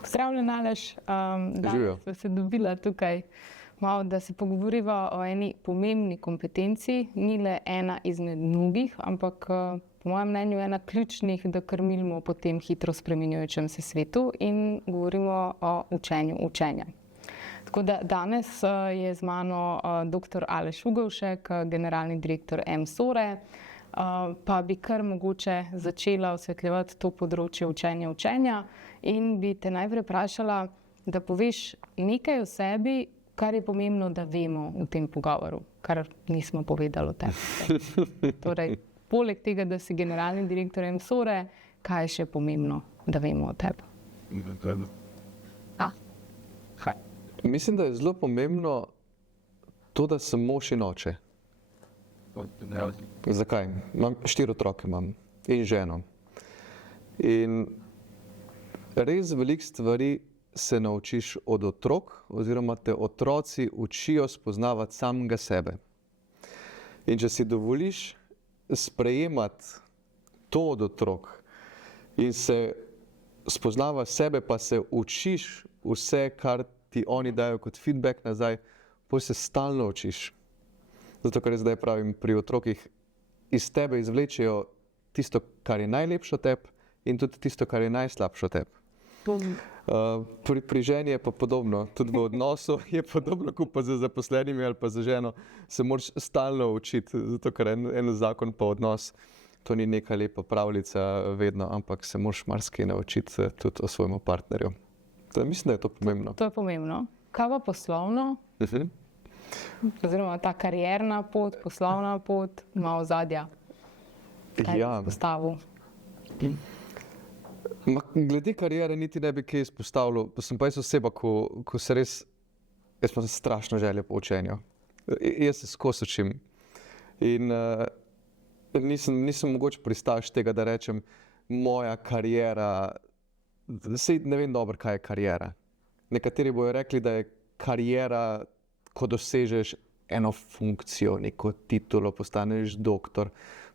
Pozdravljen, Aleš. Danes smo se dobila tukaj malo, da se pogovoriva o eni pomembni kompetenci. Ni le ena izmed mnogih, ampak po mojem mnenju ena ključnih, da krmilimo po tem hitro spreminjajočem se svetu in govorimo o učenju učenja. Tako da danes je z mano dr. Aleš Ugovšek, generalni direktor MSORE, pa bi kar mogoče začela osvetljevati to področje učenja učenja in bi te najprej vprašala, da poveš nekaj o sebi, kar je pomembno, da vemo v tem pogovoru, kar nismo povedali o tebi. Torej, poleg tega, da si generalni direktor MSORE, kaj je še pomembno, da vemo o tebi? Mislim, da je zelo pomembno to, da sem mož in oče. Zakaj? 4 otroke imam in ženo. In res veliko stvari se naučiš od otrok, oziroma te otroci učijo spoznavati samega sebe. In če si dovoliš sprejemati to od otrok in se spoznava sebe, pa se učiš vse, kar ti oni dajo kot feedback nazaj, potem se stalno učiš. Zato, kar zdaj pravim, pri otrokih iz tebe izvlečejo tisto, kar je najlepše od tebi in tudi tisto, kar je najslabše od tebi. Pri ženi je pa podobno, tudi v odnosu je podobno, kot pa z zaposlenimi ali pa z ženo, se moraš stalno učiti, zato ker en zakon pa odnos, to ni neka lepa pravljica vedno, ampak se moraš marsikaj naučiti tudi o svojemu partnerju. Mislim, da je to pomembno. To je pomembno. Kaj pa poslovno? Oziroma ta karierna pot, poslovna pot, ima ozadja. Kaj je izpostavil? Glede kariere niti ne bi kaj izpostavljal, pa sem pa jaz oseba, ko se res, jaz imam strašno željo po učenju. Jaz se skozi učim. In nisem mogoče pristaš tega, da rečem, moja kariera, saj ne vem dobro, kaj je kariera. Nekateri bojo rekli, da je kariera, ko dosežeš eno funkcijo, neko titulo, postaneš doktor,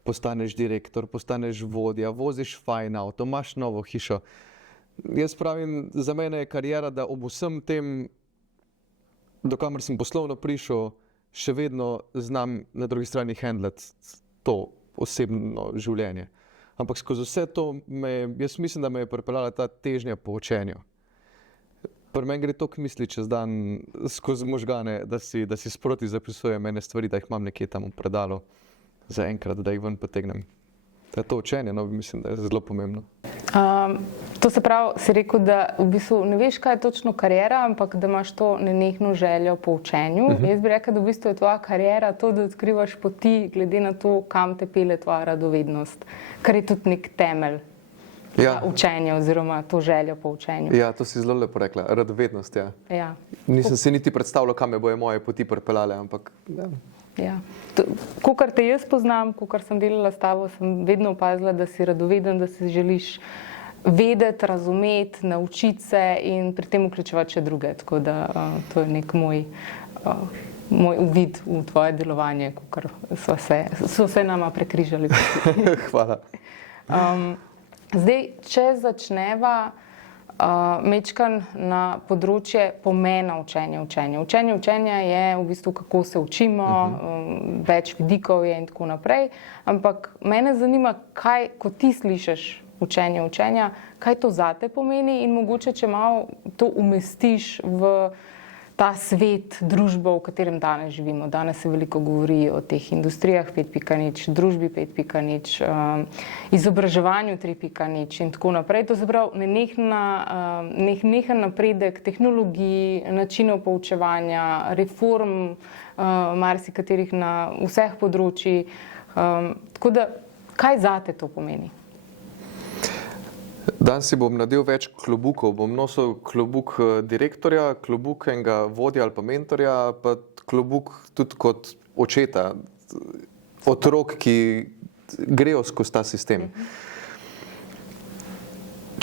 postaneš direktor, postaneš vodja, voziš fajn avto, imaš novo hišo. Jaz pravim, za mene je kariera, da ob vsem tem, do kamer sem poslovno prišel, še vedno znam na drugi strani handlati to osebno življenje. Ampak skozi vse to, jaz mislim, da me je pripeljala ta težnja po učenju. Pri meni gre toliko misli čez dan skozi možgane, da si sproti zapisujem ene stvari, da jih imam nekje tam v predalu za enkrat, da jih ven potegnem. To učenje, mislim, da je zelo pomembno. To se pravi, si rekel, da v bistvu ne veš, kaj je točno kariera, ampak da imaš to nenehno željo po učenju. Jaz bi rekla, da v bistvu je tvoja kariera to, da odkrivaš poti glede na to, kam te pelje tvoja radovednost, kar je tudi nek temelj za učenje oziroma to željo po učenju. Ja, to si zelo lepo rekla, radovednost, ja. Nisem si niti predstavljal, kam me bojo moje poti pripeljale, ampak ja. Kakor te jaz poznam, kakor sem delala s tabo, sem vedno opazila, da si radoveden, da si želiš vedeti, razumeti, naučiti se in pri tem vključevati še druge. Tako da to je nek moj uvid v tvoje delovanje, kakor so se nama prekrižali. Hvala. Zdaj, če začneva mečkan na področje pomena učenja. Učenje učenja je v bistvu, kako se učimo, več vidikov je in tako naprej. Ampak mene zanima, kaj, ko ti slišiš učenje učenja, kaj to zate pomeni in mogoče, če malo to umestiš v ta svet, družbo, v katerem danes živimo. Danes se veliko govori o teh industrijah 5.0, družbi 5.0, izobraževanju 3.0 in tako naprej. To se pravi nenehen napredek tehnologij, načinov poučevanja, reform marsikaterih na vseh področjih. Tako da, kaj zate to pomeni? Danes si bom nadel več klobukov. Bom nosil klobuk direktorja, klobuk enega vodja ali pa mentorja, pa klobuk tudi kot očeta, otrok, ki grejo skozi ta sistem.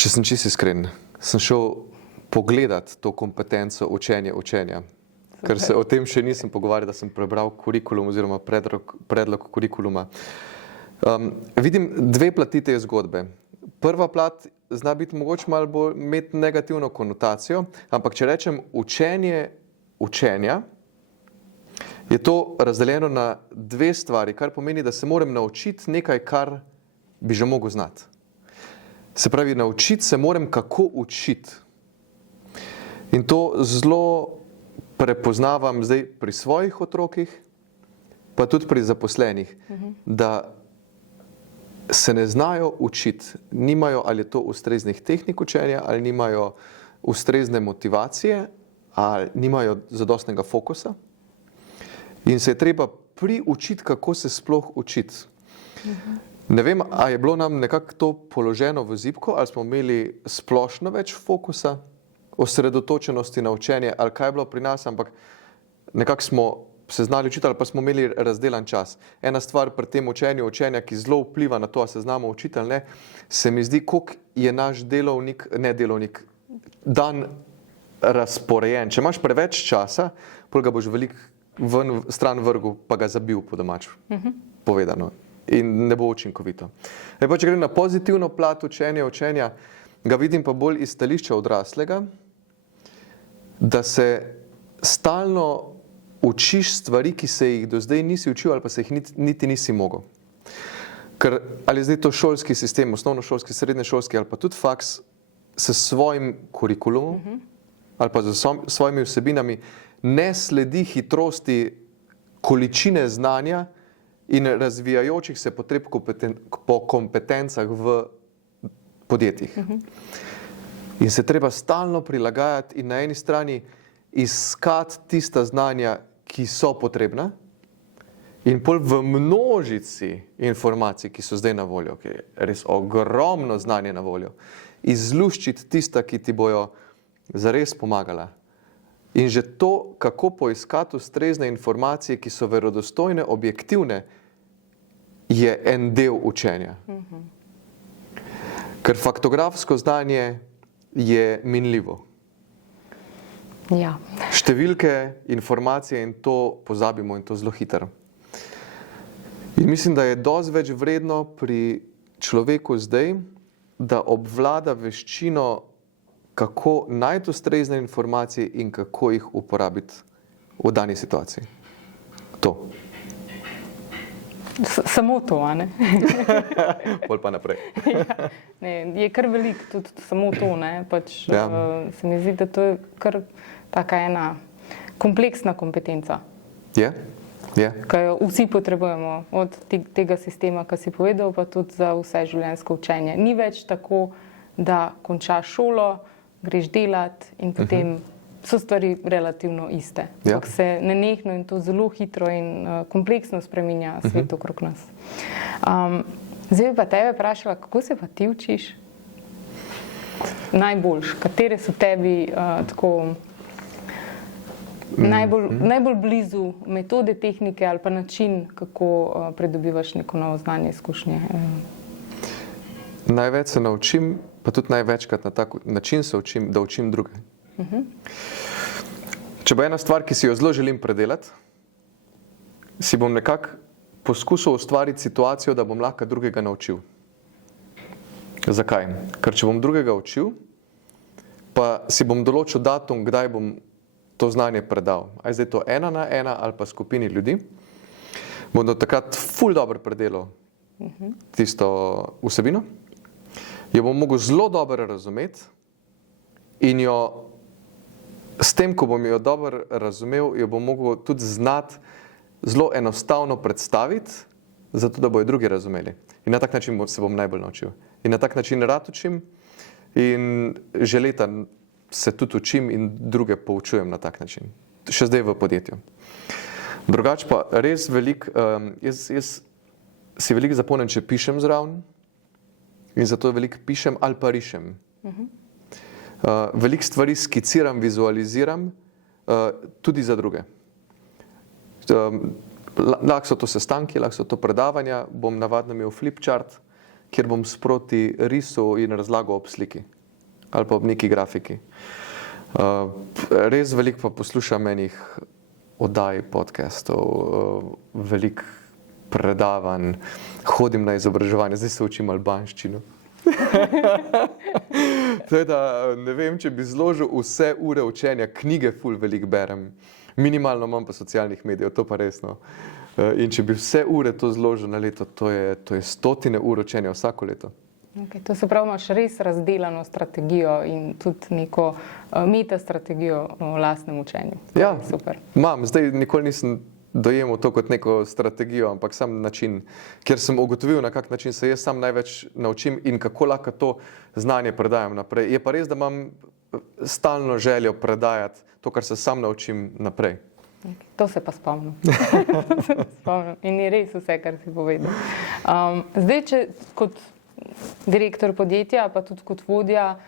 Če sem čisto iskren, sem šel pogledat to kompetenco učenja. Ker se o tem še nisem pogovarjal, da sem prebral kurikulum oziroma predlog kurikuluma. Vidim 2 plati te zgodbe. Prva plat zna biti mogoče malo bolj imeti negativno konotacijo, ampak če rečem učenje učenja, je to razdeljeno na dve stvari, kar pomeni, da se moram naučiti nekaj, kar bi že mogel znati. Se pravi, naučiti se moram, kako učiti. In to zelo prepoznavam zdaj pri svojih otrokih, pa tudi pri zaposlenih, da se ne znajo učiti, nimajo ali je to ustreznih tehnik učenja, ali nimajo ustrezne motivacije, ali nimajo zadostnega fokusa. In se je treba priučiti, kako se sploh učiti. Ne vem, a je bilo nam nekako to položeno v zibko, ali smo imeli splošno več fokusa, osredotočenosti na učenje, ali kaj je bilo pri nas, ampak nekako smo se znali učiti, ali pa smo imeli razdelan čas. Ena stvar pri tem učenju učenja, ki zelo vpliva na to, a se znamo učiti ali ne, se mi zdi, koliko je naš dan razporejen. Če imaš preveč časa, potem ga boš veliko stran vrgel, pa ga zabil, po domač povedano. In ne bo učinkovito. Pa če grem na pozitivno plat učenja, ga vidim pa bolj iz stališča odraslega, da se stalno učiš stvari, ki se jih do zdaj nisi učil ali pa se jih niti nisi mogel. Ker ali je zdaj to šolski sistem, osnovnošolski, srednješolski ali pa tudi faks, s svojim kurikulumom ali pa z svojimi vsebinami ne sledi hitrosti količine znanja in razvijajočih se potreb po kompetencah v podjetjih. In se treba stalno prilagajati in na eni strani iskati tista znanja, ki so potrebna, in pol v množici informacij, ki so zdaj na voljo, ki je res ogromno znanje na voljo, izluščiti tista, ki ti bojo zares pomagala. In že to, kako poiskati ustrezne informacije, ki so verodostojne, objektivne, je en del učenja. Ker faktografsko znanje je minljivo. Ja. Številke, informacije in to pozabimo in to zelo hitro. In mislim, da je dosti več vredno pri človeku zdaj, da obvlada veščino, kako najti ustrezne informacije in kako jih uporabiti v dani situaciji. To. Samo to, a ne? Pol pa naprej. Ja, ne, je kar veliko tudi samo to, ne? Pač, Ja. Se mi zdi, da to je kar taka ena kompleksna kompetenca, Je? Je? ki jo vsi potrebujemo, od tega sistema, ki si povedal, pa tudi za vse življenjsko učenje. Ni več tako, da končaš šolo, greš delat in potem so stvari relativno iste. Ja. Ampak se nenehno in to zelo hitro in kompleksno spreminja svet okrog nas. Zdaj bi pa tebe vprašala, kako se pa ti učiš? Najboljš, katere so tebi tako najbolj blizu metode, tehnike ali pa način, kako pridobivaš neko novo znanje, izkušnje? Največ se naučim, pa tudi največkrat na tak način se učim, da učim druge. Če bo ena stvar, ki si jo zelo želim predelati, si bom nekako poskusil ustvariti situacijo, da bom lahko drugega naučil. Zakaj? Ker če bom drugega učil, pa si bom določil datum, kdaj bom to znanje predal. A je zdaj to 1 na 1 ali pa skupini ljudi, bom do takrat ful dobro predelal tisto vsebino, jo bom mogel zelo dobro razumeti in jo s tem, ko bom jo dobro razumel, jo bom mogel tudi znati zelo enostavno predstaviti, zato da bojo drugi razumeli. In na tak način se bom najbolj naučil. In na tak način rad učim in že leta se tudi učim in druge poučujem na tak način. Še zdaj v podjetju. Drugače pa res veliko, jaz si veliko zapomnim, če pišem zraven in zato veliko pišem ali pa rišem. Veliko stvari skiciram, vizualiziram, tudi za druge. Lahko so to sestanki, lahko so to predavanja, bom navadno imel flipchart, kjer bom sproti risal in razlagal ob sliki ali pa ob neki grafiki. Res veliko pa poslušam enih oddaj, podcastov, veliko predavanj, hodim na izobraževanje, zdaj se učim albanščino. Ne vem, če bi zložil vse ure učenja, knjige ful veliko berem, minimalno manj pa socialnih medijev, to pa resno. In če bi vse ure to zložil na leto, to je stotine ur učenja vsako leto. Okay, to se pravi, imaš res razdelano strategijo in tudi neko metastrategijo o lastnem učenju. Ja, super. Imam. Zdaj nikoli nisem dojemal to kot neko strategijo, ampak sam način, kjer sem ugotovil, na kak način se jaz sam največ naučim in kako lahko to znanje predajam naprej. Je pa res, da imam stalno željo predajati to, kar se sam naučim naprej. Okay, to se pa spomnim. In je res vse, kar si povedal. Zdaj, če kot direktor podjetja, pa tudi kot vodja,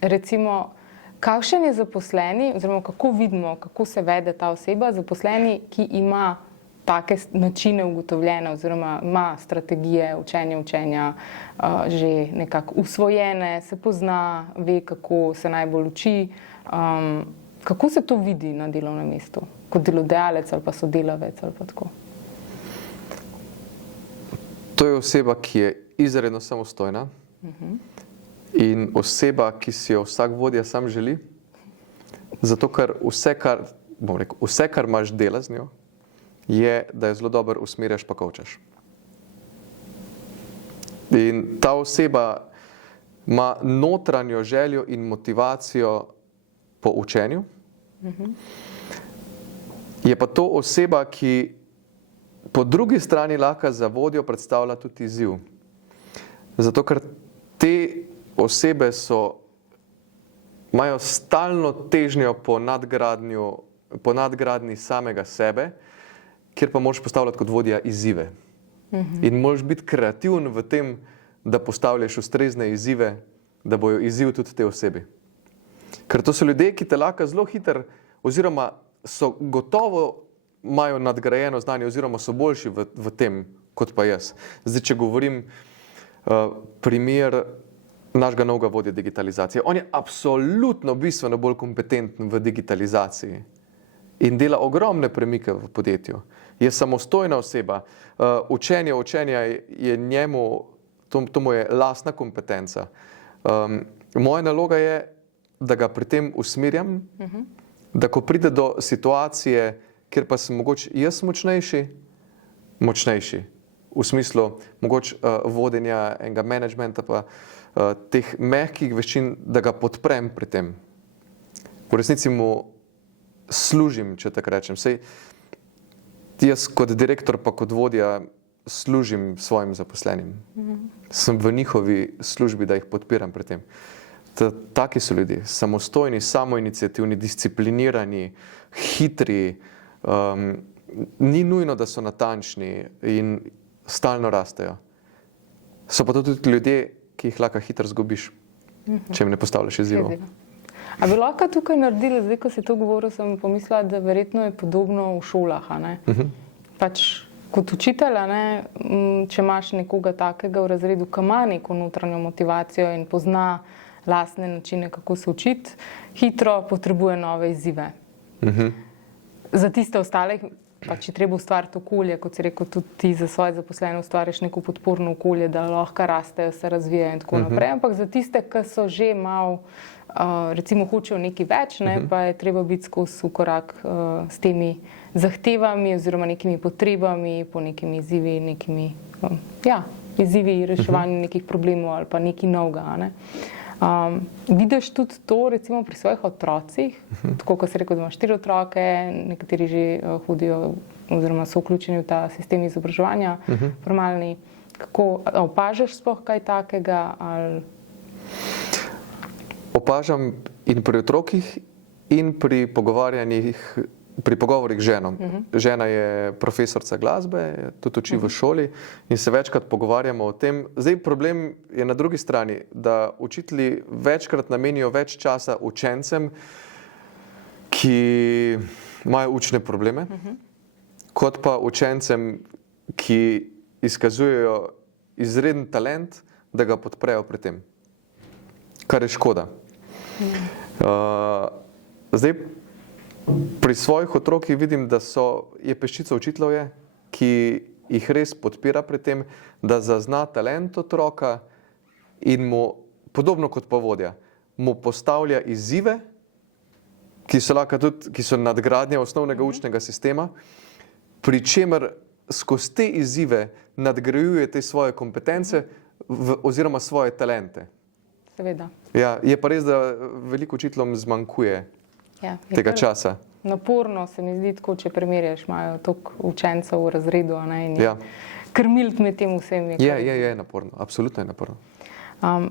recimo, kakšen je zaposleni, oziroma kako vidimo, kako se vede ta oseba, zaposleni, ki ima take načine ugotovljene, oziroma ima strategije učenja, že nekako usvojene, se pozna, ve, kako se najbolj uči. Kako se to vidi na delovnem mestu, kot delodajalec ali pa sodelavec ali pa tako? To je oseba, ki je izredno samostojna in oseba, ki si jo vsak vodja sam želi, zato ker vse, kar imaš dela z njo, je, da jo zelo dobro usmerjaš pa coachaš. In ta oseba ima notranjo željo in motivacijo po učenju. Je pa to oseba, ki po drugi strani lahko za vodjo predstavlja tudi izziv. Zato, ker te osebe imajo stalno težnjo po nadgradnji samega sebe, kjer pa moraš postavljati kot vodja izzive. In moraš biti kreativen v tem, da postavljaš ustrezne izzive, da bojo izziv tudi te osebi. Ker to so ljudje, ki te lahko zelo hitro, oziroma so gotovo imajo nadgrajeno znanje, oziroma so boljši v tem, kot pa jaz. Zdaj, če govorim primer našega novega vodja digitalizacije. On je absolutno bistveno bolj kompetenten v digitalizaciji in dela ogromne premike v podjetju. Je samostojna oseba. Učenje je njemu, to mu je lastna kompetenca. Moja naloga je, da ga pri tem usmerjam, da ko pride do situacije, kjer pa sem mogoče jaz močnejši, v smislu mogoče vodenja enega menedžmenta pa teh mehkih veščin, da ga podprem pri tem. V resnici mu služim, če tako rečem. Sej jaz kot direktor pa kot vodja služim svojim zaposlenim. Sem v njihovi službi, da jih podpiram pri tem. Taki so ljudje, samostojni, samoiniciativni, disciplinirani, hitri, ni nujno, da so natančni in stalno rastejo. So pa to tudi ljudje, ki jih lahko hitro zgubiš, če jim ne postavljaš izzivov. A bi lahko tukaj naredili, zdaj, ko si to govoril, sem pomislila, da verjetno je podobno v šolah, a ne? Pač kot učitelj, a ne, če imaš nekoga takega v razredu, ki ima neko notranjo motivacijo in pozna lastne načine, kako se učiti, hitro potrebuje nove izzive. Za tiste ostale, pač je treba ustvariti okolje, kot si rekel, tudi ti za svoje zaposlene ustvariš neko podporno okolje, da lahko rastejo, se razvijajo in tako naprej. Ampak za tiste, ki so že malo, recimo hočejo nekaj več, ne, pa je treba biti skozi v korak s temi zahtevami oziroma nekimi potrebami, po nekimi izzivi, izzivi reševanju nekih problemov ali pa nekaj novega, ne. Vidiš tudi to recimo pri svojih otrocih, tako kot si rekel, da imaš 4 otroke, nekateri že hodijo oziroma so vključeni v ta sistem izobraževanja formalni. Kako opažaš sploh kaj takega? Ali... Opažam in pri otrokih in pri pogovorih z ženo. Žena je profesorica glasbe, tudi uči v šoli in se večkrat pogovarjamo o tem. Zdaj problem je na drugi strani, da učitelji večkrat namenijo več časa učencem, ki imajo učne probleme, kot pa učencem, ki izkazujejo izreden talent, da ga podprejo pri tem. Kar je škoda. Zdaj, pri svojih otrokih vidim, da je peščica učiteljev, ki jih res podpira pri tem, da zazna talent otroka in mu, podobno kot pa vodja, mu postavlja izzive, ki so nadgradnja osnovnega učnega sistema, pri čemer skozi te izzive nadgrajuje te svoje kompetence oziroma svoje talente. Seveda. Ja, je pa res, da veliko učiteljem zmanjkuje tega časa. Naporno se mi zdi tako, če primerjaš, imajo toliko učencev v razredu, in Ja. krmiliti med tem vsem. Je naporno, absolutno je naporno.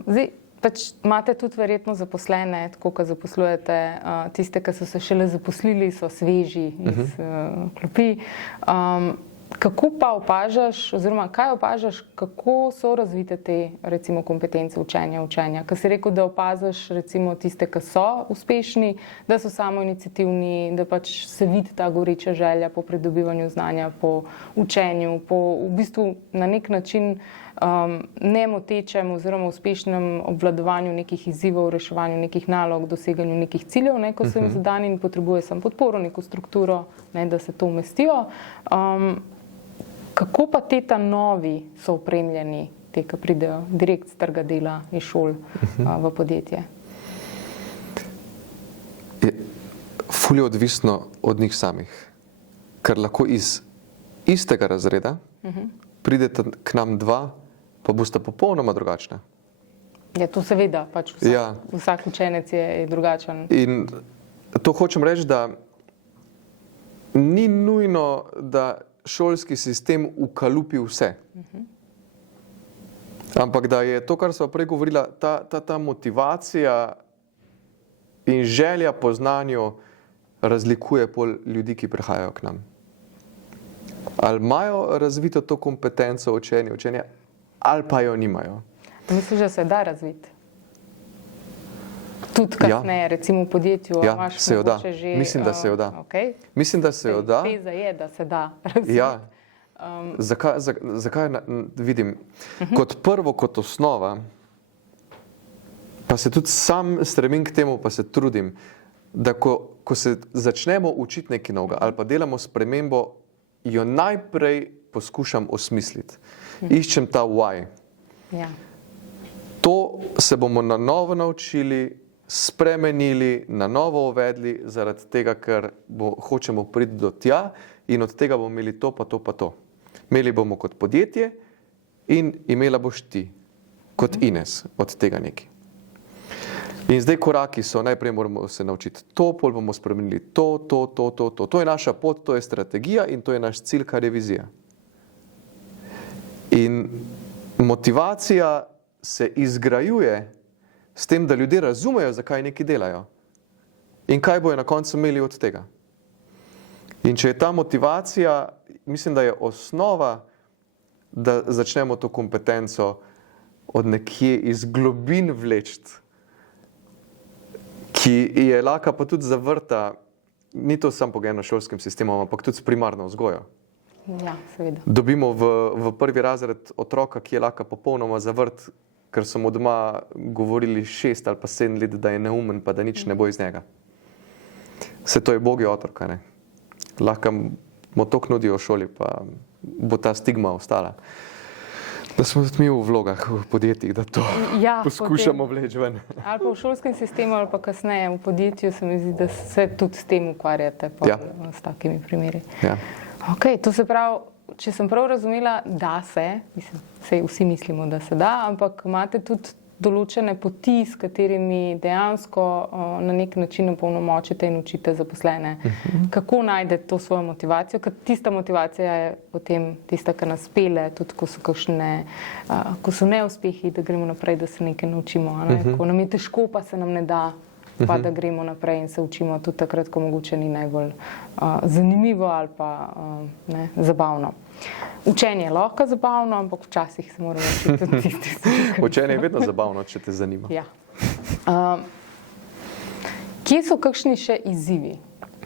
Zdaj, pač imate tudi verjetno zaposlene, tako kot zaposlujete tiste, ki so se šele zaposlili, so sveži iz klopi. Kako pa opažaš, oziroma kaj opažaš, kako so razvite te, recimo, kompetence učenja? Ker si rekel, da opaziš, recimo, tiste, ki so uspešni, da so samoiniciativni, da pač se vidi ta goreča želja po pridobivanju znanja, po učenju, po v bistvu na nek način nemotečem oziroma uspešnem obvladovanju nekih izzivov, reševanju nekih nalog, doseganju nekih ciljev, ko so jim zadani in potrebuje samo podporo, neko strukturo, da se to umestijo. Kako pa ta novi so opremljeni, te, ki pridejo direkt z trga dela iz šol v podjetje? Ful je odvisno od njih samih, ker lahko iz istega razreda pridete k nam dva, pa boste popolnoma drugačna. Ja, to seveda, pač vsak učenec je drugačen. In to hočem reči, da ni nujno, da šolski sistem ukalupi vse. Ampak da je to, kar sva prej govorila, ta motivacija in želja po znanju razlikuje pol ljudi, ki prihajajo k nam. Ali imajo razvito to kompetenco učenja, ali pa jo nimajo. Misliš, da se da razviti? Tudi kasneje, recimo v podjetju, imaš se jo da. Že... Mislim, da se jo da. Okay. Mislim, da se jo da. Teza je, da se da razviti. Ja. Zakaj vidim? Kot prvo, kot osnova, pa se tudi sam stremim k temu, pa se trudim, da ko se začnemo učiti nekaj novega ali pa delamo spremembo, jo najprej poskušam osmisliti. Iščem ta why. Ja. To se bomo na novo naučili, spremenili, na novo uvedli, zaradi tega, ker hočemo priti do tja in od tega bomo imeli to, pa to, pa to. Imeli bomo kot podjetje in imela boš ti, kot Ines, od tega nekaj. In zdaj koraki so, najprej moramo se naučiti to, pol bomo spremenili to. To je naša pot, to je strategija in to je naš cilj, kar je vizija. In motivacija se izgrajuje s tem, da ljudje razumejo, zakaj nekaj delajo in kaj bojo na koncu imeli od tega. In če je ta motivacija, mislim, da je osnova, da začnemo to kompetenco od nekje iz globin vlečiti, ki je lahko pa tudi zavrta, ni to samo pogojeno s šolskim sistemom, ampak tudi s primarno vzgojo. Ja, seveda. Dobimo v prvi razred otroka, ki je lahko popolnoma zavrt, ker so mu doma govorili 6 ali pa 7 let, da je neumen, pa da nič ne bo iz njega. Vse to je bogi otrok, ne? Lahko mu to nudijo v šoli, pa bo ta stigma ostala. Da smo tudi mi v vlogah, v podjetjih, da to poskušamo vleči ven. Ali pa v šolskem sistemu, ali pa kasneje v podjetju, se mi zdi, da se tudi s tem ukvarjate, s takimi primeri. Ja. Ok, to se pravi, če sem prav razumela, da se, saj vsi mislimo, da se da, ampak imate tudi določene poti, s katerimi dejansko na nek način opolnomočite in učite zaposlene. Kako najdete to svojo motivacijo? Ker tista motivacija je potem tista, ki nas pele, tudi ko so neuspehi, da gremo naprej, da se nekaj naučimo. Ko nam je težko, pa se nam ne da, pa da gremo naprej in se učimo tudi takrat, ko mogoče ni najbolj zanimivo ali pa zabavno. Učenje je lahko zabavno, ampak včasih se moramo učiti tudi tisti. Učenje je vedno zabavno, če te zanima. Ja. Kje so kakšni še izzivi?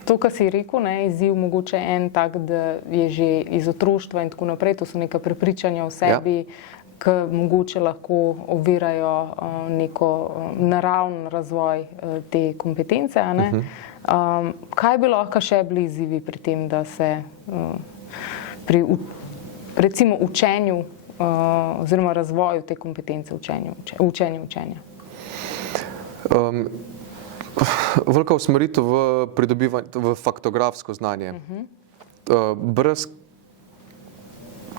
To, kar si rekel, izziv mogoče en tak, da je že iz otroštva in tako naprej, to so neka prepričanja o sebi, ki mogoče lahko ovirajo neko naravni razvoj te kompetence. Kaj bi lahko še bili izzivi pri tem, da se pri recimo učenju oziroma razvoju te kompetence učenja. Velika usmeritev v pridobivanje, v faktografsko znanje. Brez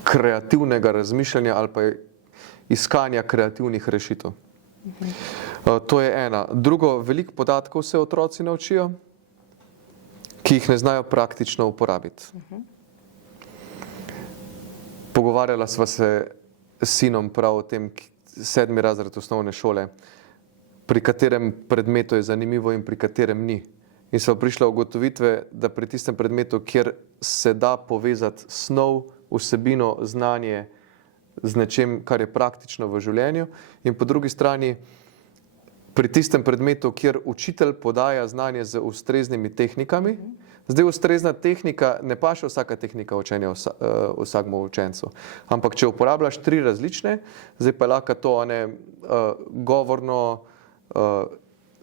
kreativnega razmišljanja ali pa iskanja kreativnih rešitev. To je ena. Drugo, veliko podatkov se otroci naučijo, ki jih ne znajo praktično uporabiti. Pogovarjala sva se s sinom prav o tem, 7. razred osnovne šole, pri katerem predmetu je zanimivo in pri katerem ni. In sva prišla v ugotovitve, da pri tistem predmetu, kjer se da povezati snov, vsebino, znanje z nečem, kar je praktično v življenju, in po drugi strani pri tistem predmetu, kjer učitelj podaja znanje z ustreznimi tehnikami. Zdaj, ustrezna tehnika, ne paše vsaka tehnika učenja vsakemu učencu, ampak če uporabljaš 3 različne, zdaj pa lahko to govorno,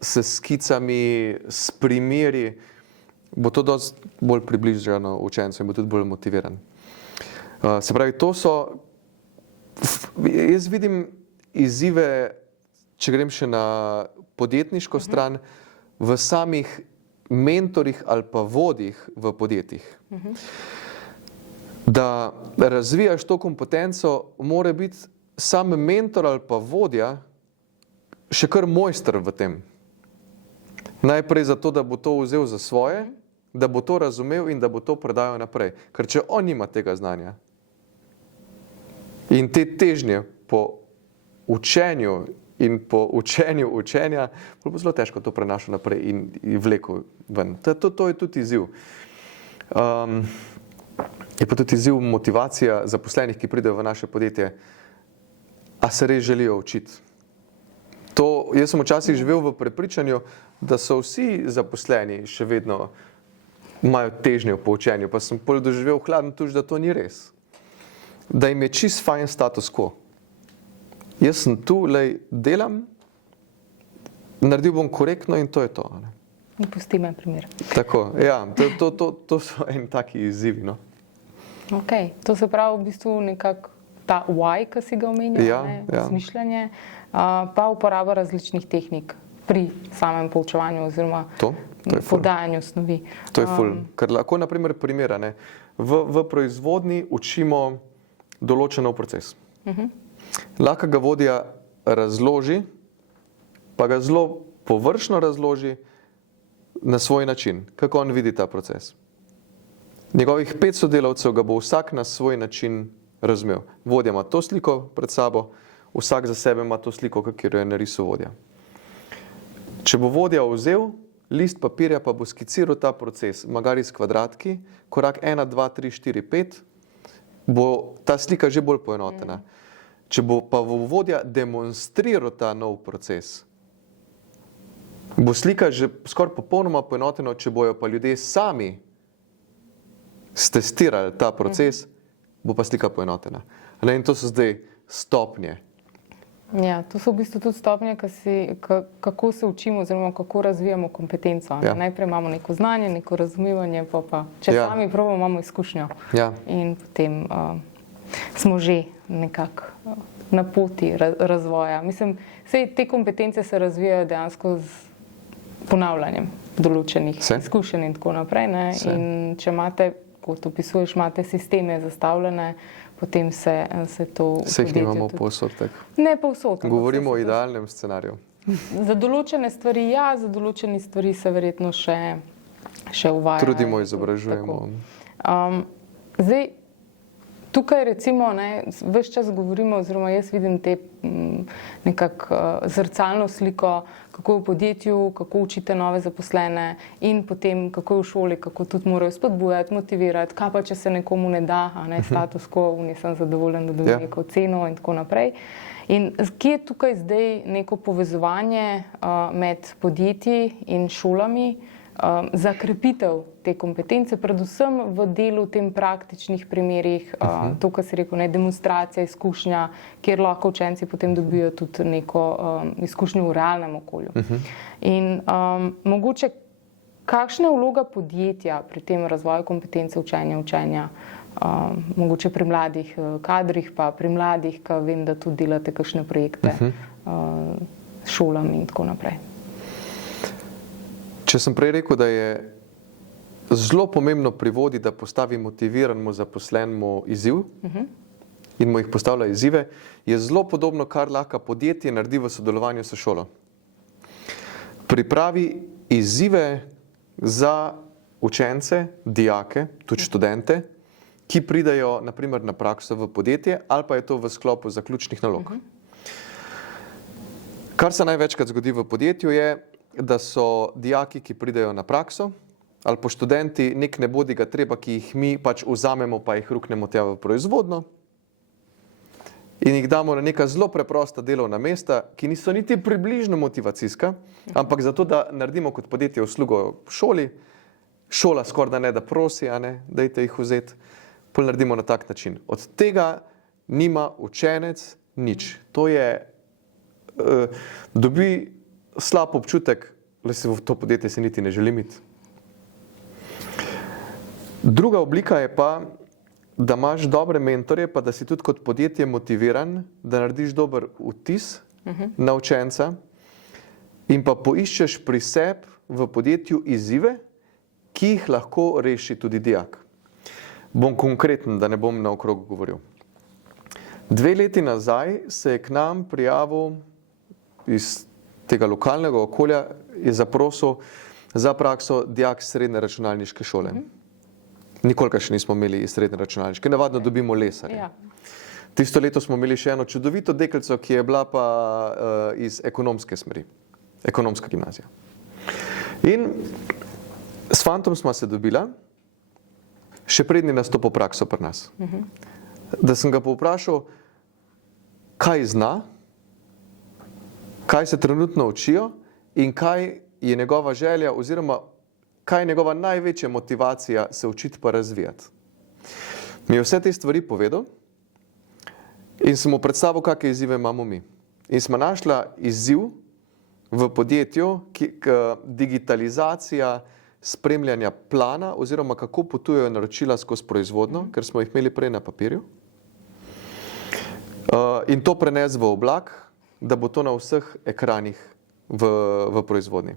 s skicami, s primeri, bo to dosti bolj približano učencu in bo tudi bolj motiviran. Se pravi, to so, jaz vidim izzive, če grem še na podjetniško stran, v samih mentorjih ali pa vodjih v podjetjih. Da razvijaš to kompetenco, mora biti sam mentor ali pa vodja še kar mojster v tem. Najprej zato, da bo to vzel za svoje, da bo to razumel in da bo to predajal naprej. Ker če on nima tega znanja in te težnje po učenju in po učenju učenja, bo zelo težko to prenašal naprej in vlekel ven. To je tudi izziv. Je pa tudi izziv motivacija zaposlenih, ki pridejo v naše podjetje, a se res želijo učiti. Jaz sem včasih živel v prepričanju, da so vsi zaposleni še vedno imajo težnje po učenju, pa sem pol doživel hladen tuš, da to ni res. Da jim je čist fajn status quo. Jaz sem tu, delam, naredil bom korektno in to je to. In pusti me primer. Tako, ja, to so en taki izzivi, no. Ok, to se pravi v bistvu nekako ta why, ki si ga omenjal, razmišljanje, pa uporaba različnih tehnik pri samem poučevanju oziroma podajanju snovi. To je ful. Ker lahko, na primer, primera, v proizvodnji učimo določen proces. Lahko ga vodja razloži, pa ga zelo površno razloži na svoj način, kako on vidi ta proces. Njegovih 5 sodelavcev ga bo vsak na svoj način razumel. Vodja ima to sliko pred sabo, vsak za sebe ima to sliko, kakor jo je narisal vodja. Če bo vodja vzel list papirja, pa bo skiciral ta proces, magari s kvadratki, korak 1, 2, 3, 4, 5, bo ta slika že bolj poenotena. Če bo pa vodja demonstriral ta nov proces, bo slika že skoraj popolnoma poenotena, če bojo pa ljudje sami stestirali ta proces, bo pa slika poenotena. In to so zdaj stopnje. Ja, to so v bistvu tudi stopnje, kako se učimo oziroma kako razvijamo kompetenco. Ja. Najprej imamo neko znanje, neko razumevanje, pa če sami probamo, imamo izkušnjo. Ja. In potem smo že nekako na poti razvoja. Mislim, vse te kompetence se razvijajo dejansko z ponavljanjem določenih izkušenj in tako naprej. In če imate, kot opisuješ, imate sisteme zastavljene, potem se to v podjetju... Vseh nimamo povsod tako. Ne povsod. Govorimo o idealnem scenariju. Za določene stvari za določene stvari se verjetno še uvajajo. Trudimo, izobražujemo. Zdaj, tukaj recimo, ves čas govorimo, oziroma jaz vidim te nekako zrcalno sliko, kako je v podjetju, kako učite nove zaposlene in potem kako je v šoli, kako tudi morajo spodbujati, motivirati, kaj pa če se nekomu ne da, status quo, nisem zadovoljen, da dobi neko ceno in tako naprej. In kje je tukaj zdaj neko povezovanje med podjetji in šolami za krepitev te kompetence, predvsem v delu tem praktičnih primerih, to, kar si rekel, demonstracija, izkušnja, kjer lahko učenci potem dobijo tudi neko izkušnjo v realnem okolju. In mogoče, kakšna je vloga podjetja pri tem razvoju kompetence učenja, mogoče pri mladih kadrih, pa pri mladih, ki vem, da tudi delate kakšne projekte s šolami in tako naprej. Če sem prej rekel, da je zelo pomembno pri vodji, da postavi motiviranemu zaposlenemu izziv in mu jih postavlja izzive, je zelo podobno, kar lahko podjetje naredi v sodelovanju s šolo. Pripravi izzive za učence, dijake, tudi študente, ki pridejo naprimer na prakso v podjetje ali pa je to v sklopu zaključnih nalog. Kar se največkrat zgodi v podjetju je, da so dijaki, ki pridejo na prakso, ali pa študenti nek nebodiga treba, ki jih mi pač vzamemo pa jih ruknemo tja v proizvodno in jih damo na neka zelo preprosta delovna mesta, ki niso niti približno motivacijska, ampak zato, da naredimo kot podjetje uslugo šoli, šola skoraj da ne da prosi, dajte jih vzeti, pol naredimo na tak način. Od tega nima učenec nič. To je, dobi slab občutek, da se v to podjetje se niti ne želim iti. Druga oblika je pa, da imaš dobre mentorje, pa da si tudi kot podjetje motiviran, da narediš dober vtis na učenca in pa poiščeš pri sebi v podjetju izzive, ki jih lahko reši tudi dijak. Bom konkreten, da ne bom naokrog govoril. 2 leti nazaj se je k nam prijavil iz tega lokalnega okolja, je zaprosil za prakso dijak srednje računalniške šole. Nikoli še nismo imeli srednje računalniške, navadno dobimo lesarje. Ja. Tisto leto smo imeli še eno čudovito deklico, ki je bila pa iz ekonomske smeri, ekonomska gimnazija. In s fantom smo se dobila, še prednji nastopil prakso pri nas. Da sem ga povprašal, kaj zna, kaj se trenutno učijo in kaj je njegova želja oziroma kaj je njegova največja motivacija se učiti pa razvijati. Mi je vse te stvari povedal in sem mu predstavil, kakšne izzive imamo mi. In smo našla izziv v podjetju, digitalizacija spremljanja plana oziroma kako potujejo naročila skozi proizvodno, ker smo jih imeli prej na papirju. In to prenesti v oblak, da bo to na vseh ekranih v proizvodni.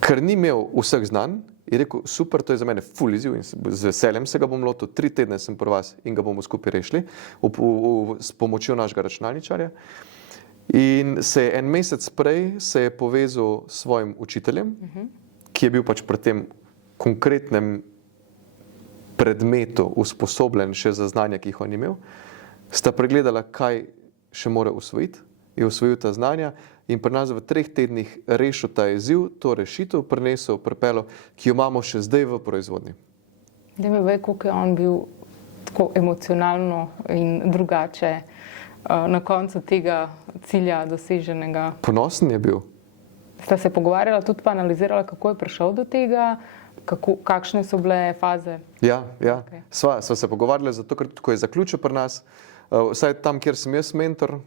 Ker ni imel vseh znanj, je rekel, super, to je za mene ful izziv in z veseljem se ga bom lotil, 3 tedne sem pri vas in ga bomo skupaj rešili s pomočjo našega računalničarja. In se je en mesec prej se je povezal s svojim učiteljem, ki je bil pač pri tem konkretnem predmetu usposobljen še za znanja, ki jih on imel, sta pregledala, kaj še mora usvojiti, je usvojil ta znanja in pri nas v 3 tednih rešil ta izziv, to rešitev prinesel, pripeljal, ki jo imamo še zdaj v proizvodnji. Da mi ve, koliko je on bil tako emocionalno in drugače na koncu tega cilja doseženega. Ponosen je bil. Sta se pogovarjala, tudi pa analizirala, kako je prišel do tega, kakšne so bile faze? Ja. Okay. Sva se pogovarjala, zato ker ko je zaključil pri nas, vsaj tam, kjer sem jaz mentor,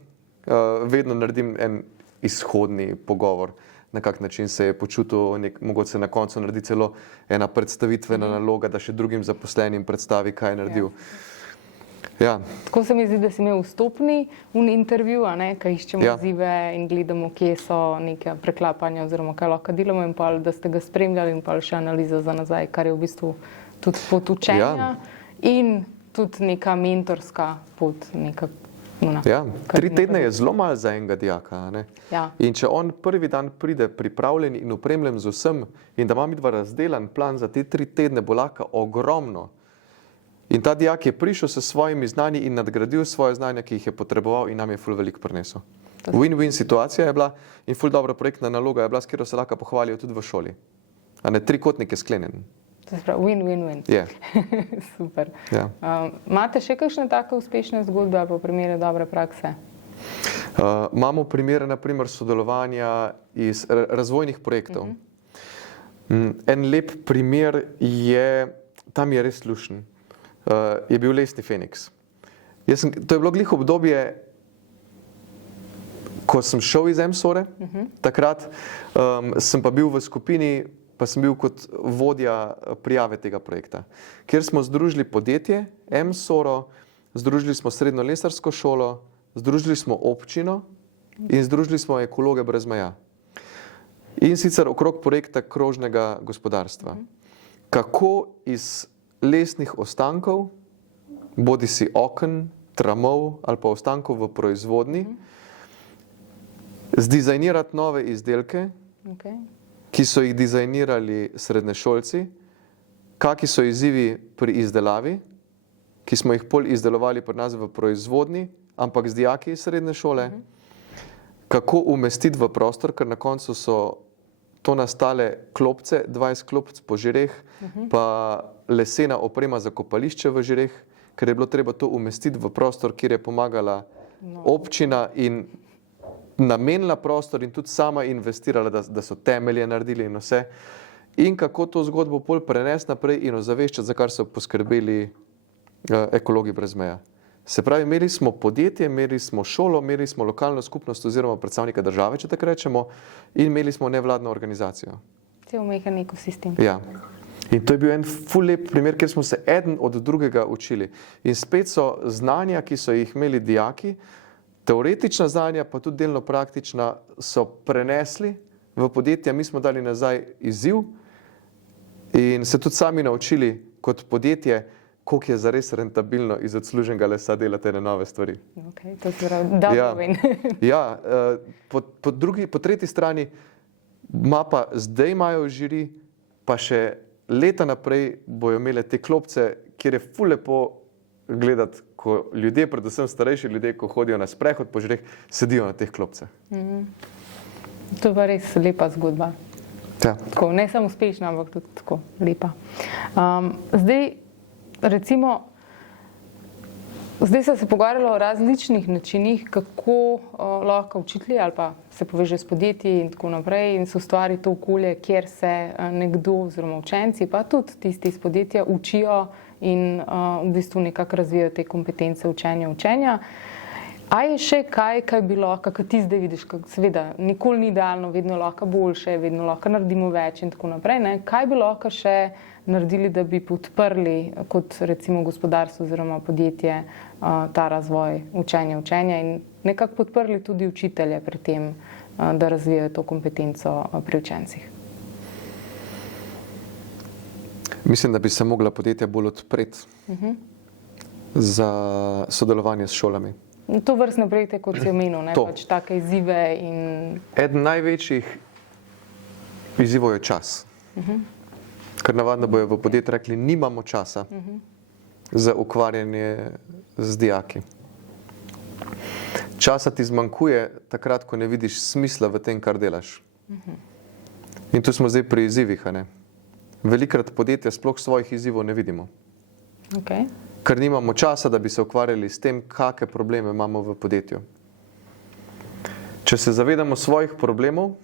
vedno naredim en izhodni pogovor, na kak način se je počutil, mogoče se na koncu naredi celo ena predstavitvena naloga, da še drugim zaposlenim predstavi, kaj je naredil. Ja. Tako se mi zdi, da si imel vstopni intervju, kaj iščemo izzive in gledamo, kje so neke preklapanja oziroma kaj lahko delamo in pa da ste ga spremljali in pa še analiza za nazaj, kar je v bistvu tudi pot učenja in tudi neka mentorska pot, neka. Ja, 3 tedne je zelo malo za enega dijaka. Ja. In če on prvi dan pride pripravljen in opremljen z vsem in da ima midva razdelan plan za te 3 tedne, bo lahko ogromno. In ta dijak je prišel s svojimi znanji in nadgradil svoje znanja, ki jih je potreboval in nam je ful veliko prinesel. Win-win situacija je bila in ful dobra projektna naloga je bila, s katero se lahko pohvalijo tudi v šoli. Trikotnik je sklenjen. To je prav, win-win-win. Yeah. Super. Yeah. Imate še kakšne take uspešne zgodbe ali pa primere dobre prakse? Imamo primere, naprimer, sodelovanja iz razvojnih projektov. En lep primer je, tam je res lušen, je bil Lesni Feniks. To je bilo glih obdobje, ko sem šel iz MSORE, takrat sem pa bil v skupini, pa pa sem bil kot vodja prijave tega projekta, kjer smo združili podjetje, MSORO, združili smo srednjo lesarsko šolo, združili smo občino in združili smo ekologe brez meja. In sicer okrog projekta krožnega gospodarstva. Kako iz lesnih ostankov, bodisi oken, tramov ali pa ostankov v proizvodnji, zdizajnirati nove izdelke, ki so jih dizajnirali srednješolci, kakšni so izzivi pri izdelavi, ki smo jih pol izdelovali pri nas v proizvodnji, ampak z dijaki iz srednje šole, kako umestiti v prostor, ker na koncu so to nastale klopce, 20 klopc po žireh, pa lesena oprema za kopališče v žireh, ker je bilo treba to umestiti v prostor, kjer je pomagala občina in namenila prostor in tudi sama investirala, da so temelje naredili in vse. In kako to zgodbo pol prenesti naprej in ozaveščati, za kar so poskrbeli ekologi brez meja. Se pravi, imeli smo podjetje, imeli smo šolo, imeli smo lokalno skupnost oziroma predstavnika države, če tako rečemo, in imeli smo nevladno organizacijo. Cel umehen ekosistem. Ja. In to je bil en ful lep primer, kjer smo se eden od drugega učili. In spet so znanja, ki so jih imeli dijaki, teoretična znanja, pa tudi delno praktična, so prenesli v podjetja. Mi smo dali nazaj izziv in se tudi sami naučili kot podjetje, koliko je zares rentabilno iz odsluženega lesa delati ene nove stvari. Okay, to je dobro. Ja, po tretji strani pa zdaj imajo žiri, pa še leta naprej bojo imele te klopce, kjer je ful lepo gledati, ko ljudje, predvsem starejši ljudje, ko hodijo na sprehod po žireh, sedijo na teh klopceh. To je pa res lepa zgodba. Ja. Tako, ne samo uspešna, ampak tudi tako lepa. Zdaj, recimo, zdaj so se pogovarjali o različnih načinih, kako lahko učitelji ali pa se povežejo s podjetji in tako naprej in se ustvari to okolje, kjer se nekdo oziroma učenci, pa tudi tisti iz podjetja učijo in v bistvu nekako razvijajo te kompetence učenja. A je še kaj bi lahko, kaj ti zdaj vidiš, seveda nikoli ni idealno, vedno lahko boljše, vedno lahko naredimo več in tako naprej, ne? Kaj bi lahko še naredili, da bi podprli kot recimo gospodarstvo oziroma podjetje ta razvoj učenja in nekako podprli tudi učitelje pri tem, da razvijajo to kompetenco pri učencih? Mislim, da bi se mogla podjetja bolj odpreti za sodelovanje s šolami. To vrstne projekte, kot si omenil, ne? Pač take izzive in... Eden največjih izzivov je čas. Ker navadno bojo v podjetju rekli, nimamo časa za ukvarjanje z dijaki. Časa ti zmanjkuje takrat, ko ne vidiš smisla v tem, kar delaš. In tu smo zdaj pri izzivih, a ne? Velikrat podjetja sploh svojih izzivov ne vidimo. Okay. Ker nimamo časa, da bi se ukvarjali s tem, kakšne probleme imamo v podjetju. Če se zavedamo svojih problemov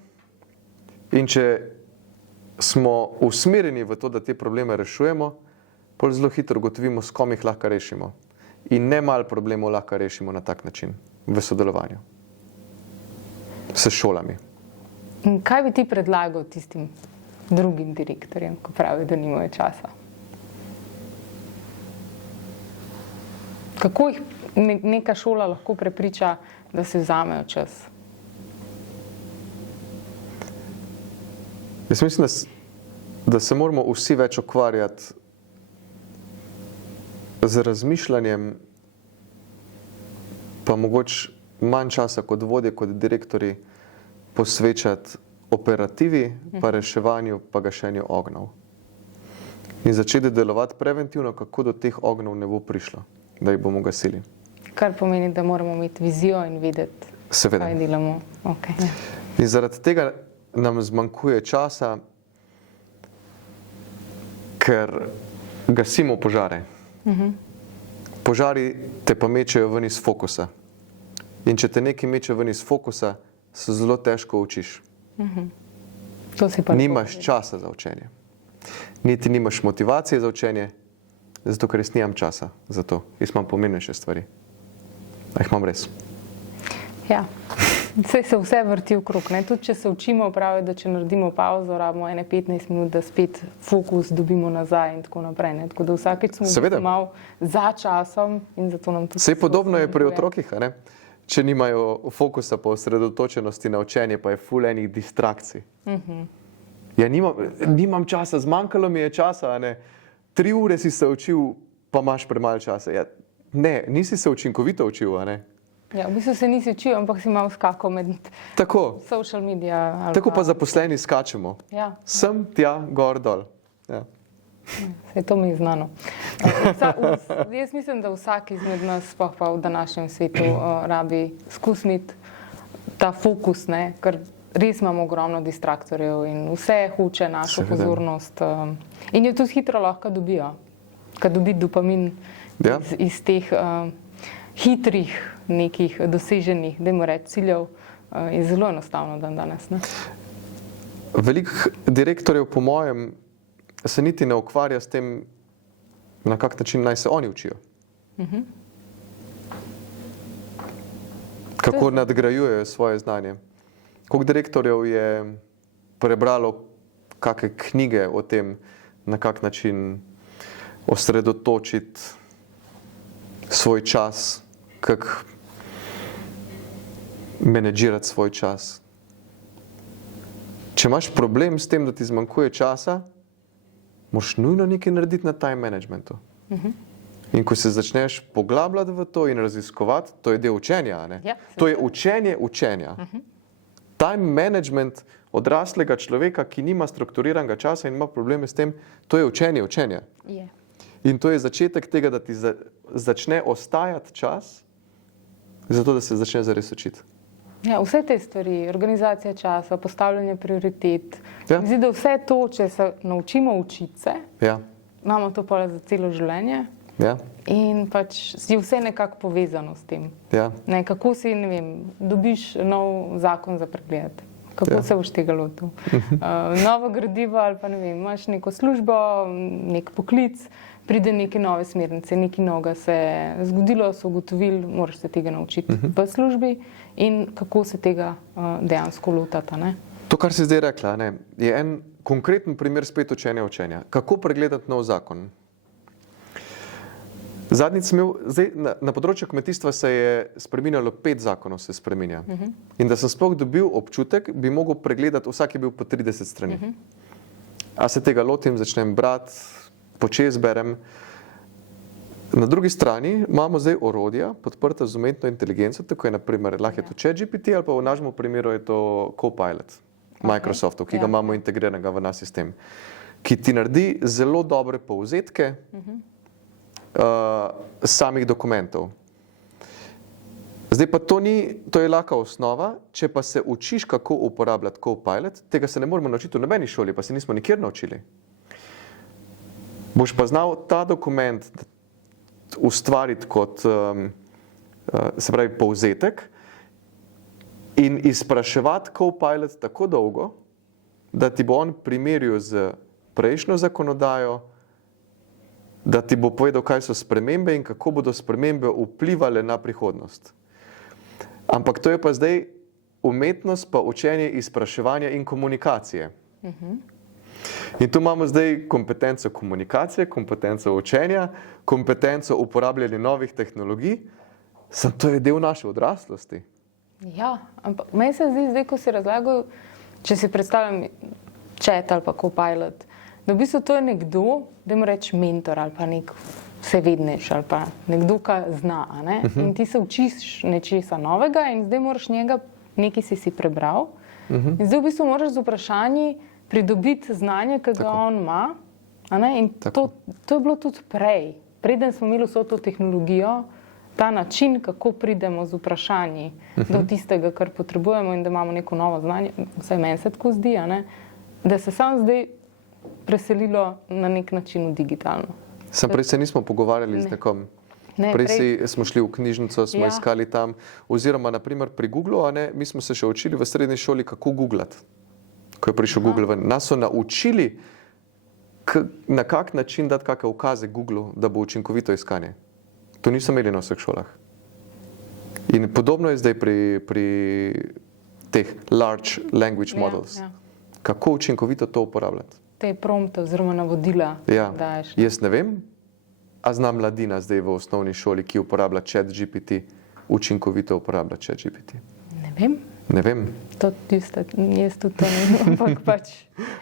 in če smo usmerjeni v to, da te probleme rešujemo, potem zelo hitro ugotovimo, s kom jih lahko rešimo. In ne malo problemov lahko rešimo na tak način, v sodelovanju. S šolami. In kaj bi ti predlagal tistim drugim direktorjem, ko pravijo, da nimajo časa? Kako jih neka šola lahko prepriča, da si vzamejo čas? Jaz mislim, da se moramo vsi več ukvarjati z razmišljanjem, pa mogoče manj časa kot vodje, kot direktorji, posvečati operativi, pa reševanju, pa gašenju ognjev. In začeti delovati preventivno, kako do teh ognjev ne bo prišlo, da jih bomo gasili. Kar pomeni, da moramo imeti vizijo in vedeti, kaj delamo. Okay. In zaradi tega nam zmanjkuje časa, ker gasimo požare. Požari te pa mečejo ven iz fokusa. In če te nekaj meče ven iz fokusa, se zelo težko učiš. Nimaš časa za učenje. Niti nimaš motivacije za učenje, zato ker res nimam časa za to. Jaz imam pomembnejše stvari. A jih imam res? Ja. Se vse vrti okrog. Ne? Tudi če se učimo, pravijo, da če naredimo pauzo, rabimo 15 minut, da spet fokus dobimo nazaj in tako naprej. Ne? Tako da vsakeč smo v bistvu malo za časom in zato nam to Sej podobno je pri otrokih, a ne? Če nimajo fokusa pa osredotočenosti na učenje, pa je ful enih distrakcij. Ja, nimam časa, zmanjkalo mi je časa, a ne? 3 ure si se učil, pa imaš premalo časa. Ja, ne, nisi se učinkovito učil, a ne? Ja, v bistvu se nisi učil, ampak si malo skakal med Tako, social media. tako pa zaposleni skačemo. Ja, Sem, tja, gor, dol. Ja. saj to mi je znano. Jaz mislim, da vsak izmed nas, sploh pa v današnjem svetu, rabi skusniti ta fokus, ne? Ker res imamo ogromno distraktorjev in vse huče našo Seveda. pozornost. In jo tudi hitro lahko dobijo. Kad dobi dopamin Ja. iz teh hitrih nekih doseženih, dajmo reči, ciljev, je zelo enostavno danes. Ne? Veliko direktorjev, po mojem, se niti ne ukvarja s tem, na kak način naj se oni učijo. Kako nadgrajujejo svoje znanje. Koliko direktorjev je prebralo kakšne knjige o tem, na kak način osredotočiti svoj čas, kako menedžirati svoj čas. Če imaš problem s tem, da ti zmanjkuje časa, moraš nujno nekaj narediti na time managementu. In ko se začneš poglabljati v to in raziskovati, to je del učenja, a ne? Ja, To je učenje učenja. Time management odraslega človeka, ki nima strukturiranega časa in ima probleme s tem, to je učenje učenja. Je. In to je začetek tega, da ti začne ostajati čas, zato da se začne zares učiti. Ja, vse te stvari, organizacija časa, postavljanje prioritet. Ja. Zdi, da vse to, če se naučimo učiti se, Ja, imamo to pa za celo življenje ja, in pač je vse nekako povezano s tem. ja. Ne, kako si, ne vem, dobiš nov zakon za pregled, kako Ja. se boš tega lotil. Novo gradivo ali pa ne vem, imaš neko službo, nek poklic, pride neke nove smernice, nekaj novega se je zgodilo, so ugotovili, moraš se tega naučiti v službi in kako se tega dejansko lotata. Ne? To, kar si zdaj rekla, ne, je en konkreten primer spet učenja. Kako pregledati nov zakon? Zadnjič sem imel, zdaj na področju kmetijstva se je spreminjalo 5 zakonov, se spreminja. In da sem sploh dobil občutek, bi mogel pregledati, vsak je bil po 30 strani. A se tega lotim, začnem brati, počez berem. Na drugi strani imamo zdaj orodja, podprta z umetno inteligenco, tako je naprimer, lahko je to ChatGPT ali pa v našem primeru je to Copilot Microsoftov, ki ga imamo integriranega v naš sistem, ki ti naredi zelo dobre povzetke samih dokumentov. Zdaj pa to je lahka osnova, če pa se učiš, kako uporabljati Copilot, tega se ne moramo naučiti v nobeni šoli, pa se nismo nikjer naučili. Boš pa znal ta dokument ustvariti kot se pravi povzetek in izpraševati Copilot tako dolgo, da ti bo on primerjal z prejšnjo zakonodajo, da ti bo povedal, kaj so spremembe in kako bodo spremembe vplivale na prihodnost. Ampak to je pa zdaj umetnost, pa učenje izpraševanja in komunikacije. In tu imamo zdaj kompetenco komunikacije, kompetenco učenja, kompetenco uporabljanja novih tehnologij, samo to je del naše odraslosti. Ja, ampak meni se zdi zdaj, ko si razlagal, če si predstavljam chat ali pa Copilot, da v bistvu to je nekdo, da mu reč mentor ali pa nek vsevednež ali pa nekdo, ki zna, a ne? In ti se učiš nečesa novega in zdaj moraš njega, nekaj si prebral, in zdaj v bistvu moraš z vprašanji pridobiti znanje, ki ga on ima, a ne? In to je bilo tudi prej. Preden smo imeli vso to tehnologijo, ta način, kako pridemo z vprašanji do tistega, kar potrebujemo in da imamo neko novo znanje, vsaj meni se tako zdi, a ne? Da se samo zdaj preselilo na nek način v digitalno. Prej se nismo pogovarjali z nekom. Prej smo šli v knjižnico, smo iskali tam, oziroma naprimer pri Googlu, a ne, mi smo se še učili v srednji šoli, kako googlati. Ko je prišel Google ven. Nas so naučili, na kak način dati kakšne ukaze Googlu, da bo učinkovito iskanje. To niso imeli na vseh šolah. In podobno je zdaj pri teh large language models. Ja. Kako učinkovito to uporabljati? Te prompte oziroma navodila Ja, daješ. jaz ne vem, a znam mladina zdaj v osnovni šoli, ki uporablja ChatGPT, učinkovito uporablja ChatGPT. Ne vem. Ne vem. Jaz tudi to ne vem, ampak pač.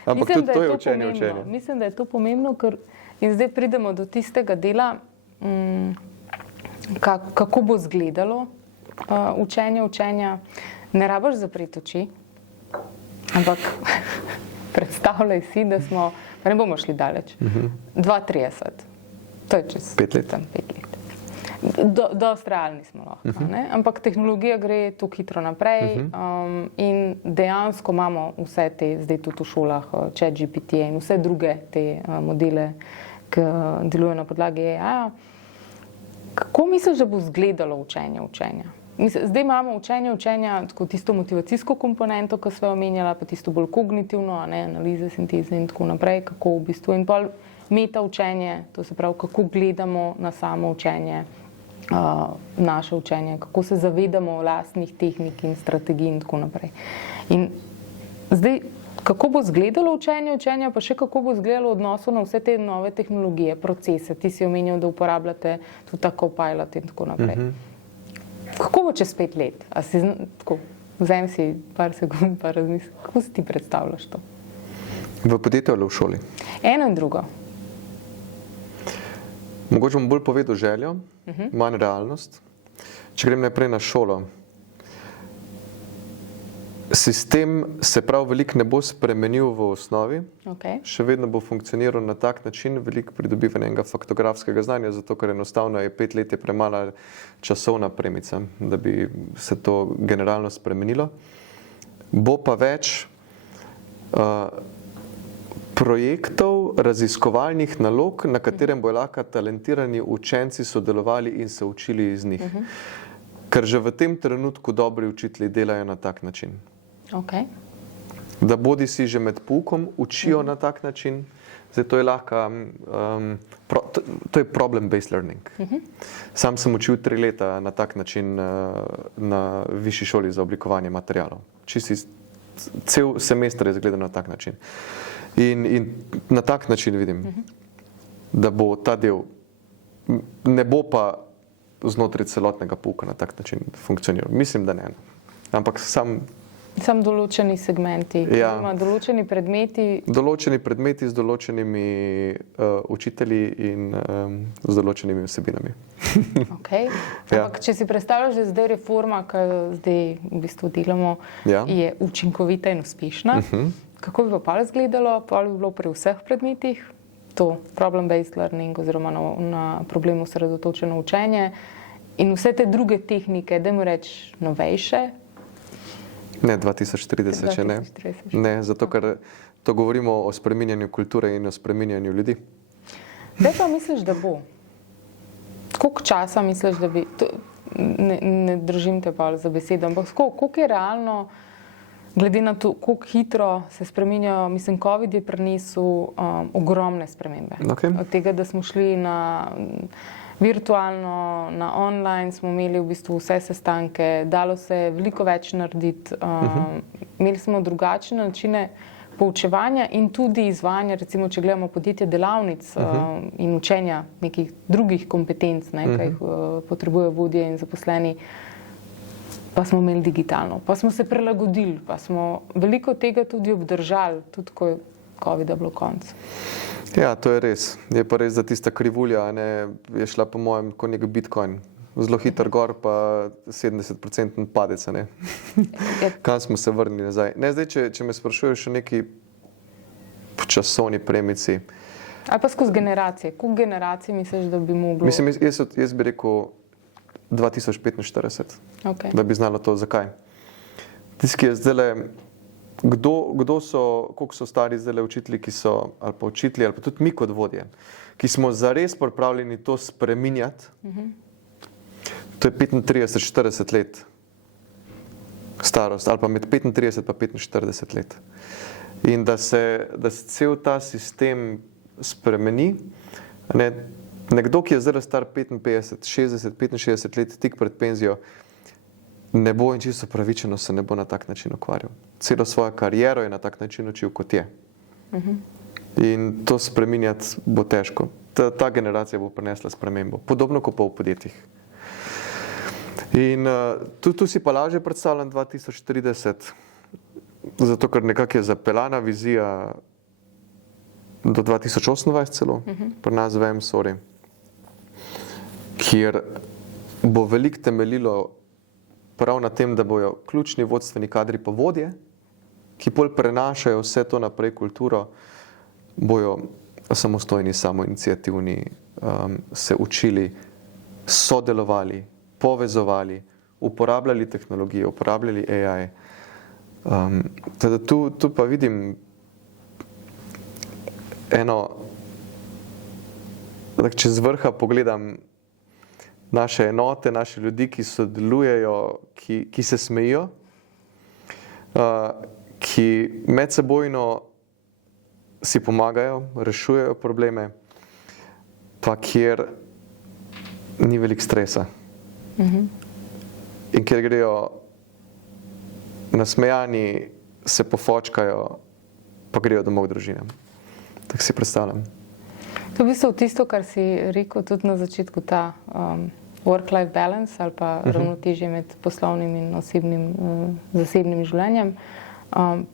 Ampak mislim, tudi to je pomembno. učenje. Mislim, da je to pomembno, ker in zdaj pridemo do tistega dela, kako bo izgledalo učenja. Ne rabiš zapreti oči, ampak predstavljaj si, da smo, pa ne bomo šli daleč, 2,30, to je čez 5 let. 5 let. Dosti realni smo lahko, ne? Ampak tehnologija gre tako hitro naprej in dejansko imamo vse te, zdaj tudi v šolah, ChatGPT in vse druge te modele, ki delujejo na podlagi AI-ja. Kako misliš, da bo izgledalo učenja? Zdaj imamo učenja, tako tisto motivacijsko komponento, ki smo jo omenjala, pa tisto bolj kognitivno, analize, sinteze in tako naprej, kako v bistvu in pol meta učenje, to se pravi, kako gledamo na samo učenje, naše učenje, kako se zavedamo lastnih tehnik in strategij in tako naprej. In zdaj, kako bo izgledalo učenja, pa še kako bo izgledalo v odnosu na vse te nove tehnologije, procese, ti si omenjal, da uporabljate tudi tako Copilot in tako naprej. Kako bo čez 5 let? Vzemi si par sekund, pa razmisli, kako si ti predstavljaš to? V podjetju ali v šoli? Eno in drugo. Mogoče bom bolj povedal željo, manj realnost. Če grem najprej na šolo. Sistem se prav veliko ne bo spremenil v osnovi, še vedno bo funkcioniral na tak način, veliko pridobivanja enega faktografskega znanja, zato ker enostavno je 5 let je premala časovna premica, da bi se to generalno spremenilo. Bo pa več projektov, raziskovalnih nalog, na katerem bodo lahko talentirani učenci sodelovali in se učili iz njih. Ker že v tem trenutku dobri učitelji delajo na tak način. Da bodi si že med poukom učijo na tak način, zdaj to je lahko, to je problem-based learning. Sam sem učil 3 leta na tak način na višji šoli za oblikovanje materialov. Cel semester je izgledal na tak način. In na tak način vidim, da bo ta del, ne bo pa znotraj celotnega pouka na tak način funkcioniral. Mislim, da ne. Ampak Sam določeni segmenti, določeni predmeti. Določeni predmeti z določenimi učitelji in z določenimi vsebinami. Ampak če si predstavljaš, da je zdaj reforma, ki zdaj v bistvu delamo, je učinkovita in uspešna, kako bi pa izgledalo? Pa bi bilo pri vseh predmetih to problem-based learning oziroma na problemu osredotočeno učenje in vse te druge tehnike, dajmo reči, novejše? Ne, 2030, če ne. Ne, zato ker to govorimo o spreminjanju kulture in o spreminjanju ljudi. Zdaj pa misliš, da bo? Koliko časa misliš, da bi... Ne držim te pa za besedo, ampak koliko je realno, glede na to, koliko hitro se spreminjajo, mislim, COVID je prinesel ogromne spremembe. Od tega, da smo šli na virtualno, na online, smo imeli v bistvu vse sestanke, dalo se veliko več narediti, imeli smo drugačne načine poučevanja in tudi izvajanja, recimo, če gledamo podjetje delavnic in učenja nekih drugih kompetenc, kaj jih potrebujejo vodje in zaposleni, pa smo imeli digitalno, pa smo se prilagodili, pa smo veliko tega tudi obdržali, tudi ko je COVID-a bilo konc. Ja, to je res. Je pa res, da tista krivulja je šla po mojem kot nek bitcoin. Zelo hiter gor, pa 70% padec. Kam smo se vrnili nazaj? Ne, zdaj, če me sprašuješ o neki časovni premici. Ali pa skozi generacije. Koliko generacij misliš, da bi moglo? Mislim, jaz bi rekel 2045, da bi znalo to. Zakaj? Tisti, ki je zdajle, koliko so stari zdajle učitelji, ki so, ali pa učitelji, ali pa tudi mi kot vodje, ki smo zares pripravljeni to spreminjati, to je 35-40 let starost, ali pa med 35 pa 45 let. In da se cel ta sistem spremeni, nekdo, ki je zdaj star 55, 60, 65 let, tik pred penzijo, ne bo in čisto pravičeno se ne bo na tak način ukvarjal. Celo svojo kariero je na tak način učil, kot je. In to spreminjati bo težko. Ta generacija bo prinesla spremembo. Podobno kot pa v podjetjih. In tu si pa lažje predstavljam 2030, zato ker nekako je zapeljana vizija do 2028 celo, pri nas vem, kjer bo veliko temeljilo prav na tem, da bojo ključni vodstveni kadri pa vodje, ki bolj prenašajo vse to naprej kulturo, bojo samostojni, samoiniciativni, se učili, sodelovali, povezovali, uporabljali tehnologijo, uporabljali AI. Teda tu pa vidim eno, če z vrha pogledam naše enote, naše ljudi, ki sodelujejo, ki se smejijo, ki medsebojno si pomagajo, rešujejo probleme, pa kjer ni veliko stresa. In kjer grejo nasmejani, se pofočkajo, pa grejo domov k družinam. Tako si predstavljam. To je v bistvu tisto, kar si rekel tudi na začetku, ta work-life balance ali pa ravnotežje med poslovnim in osebnim, zasebnim življenjem.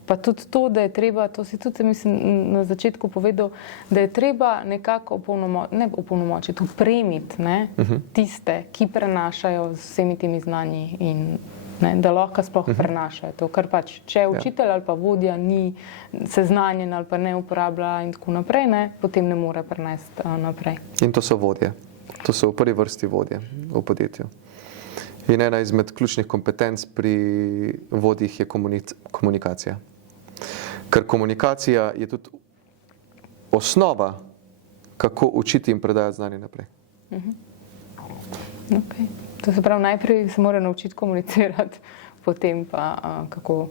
Pa tudi to, da je treba, to si tudi mislim na začetku povedal, da je treba nekako opolnomočiti, opremiti tiste, ki prenašajo z vsemi temi znanji in da lahko sploh prenašajo to, ker pač, če učitelj ali pa vodja ni seznanjen ali pa ne uporablja in tako naprej, potem ne more prenesti naprej. In to so vodje. To so v prvi vrsti vodje v podjetju. In ena izmed ključnih kompetenc pri vodjih je komunikacija. Ker komunikacija je tudi osnova, kako učiti in predajati znanje naprej. Okay. To se pravi, najprej se mora naučiti komunicirati, potem pa kako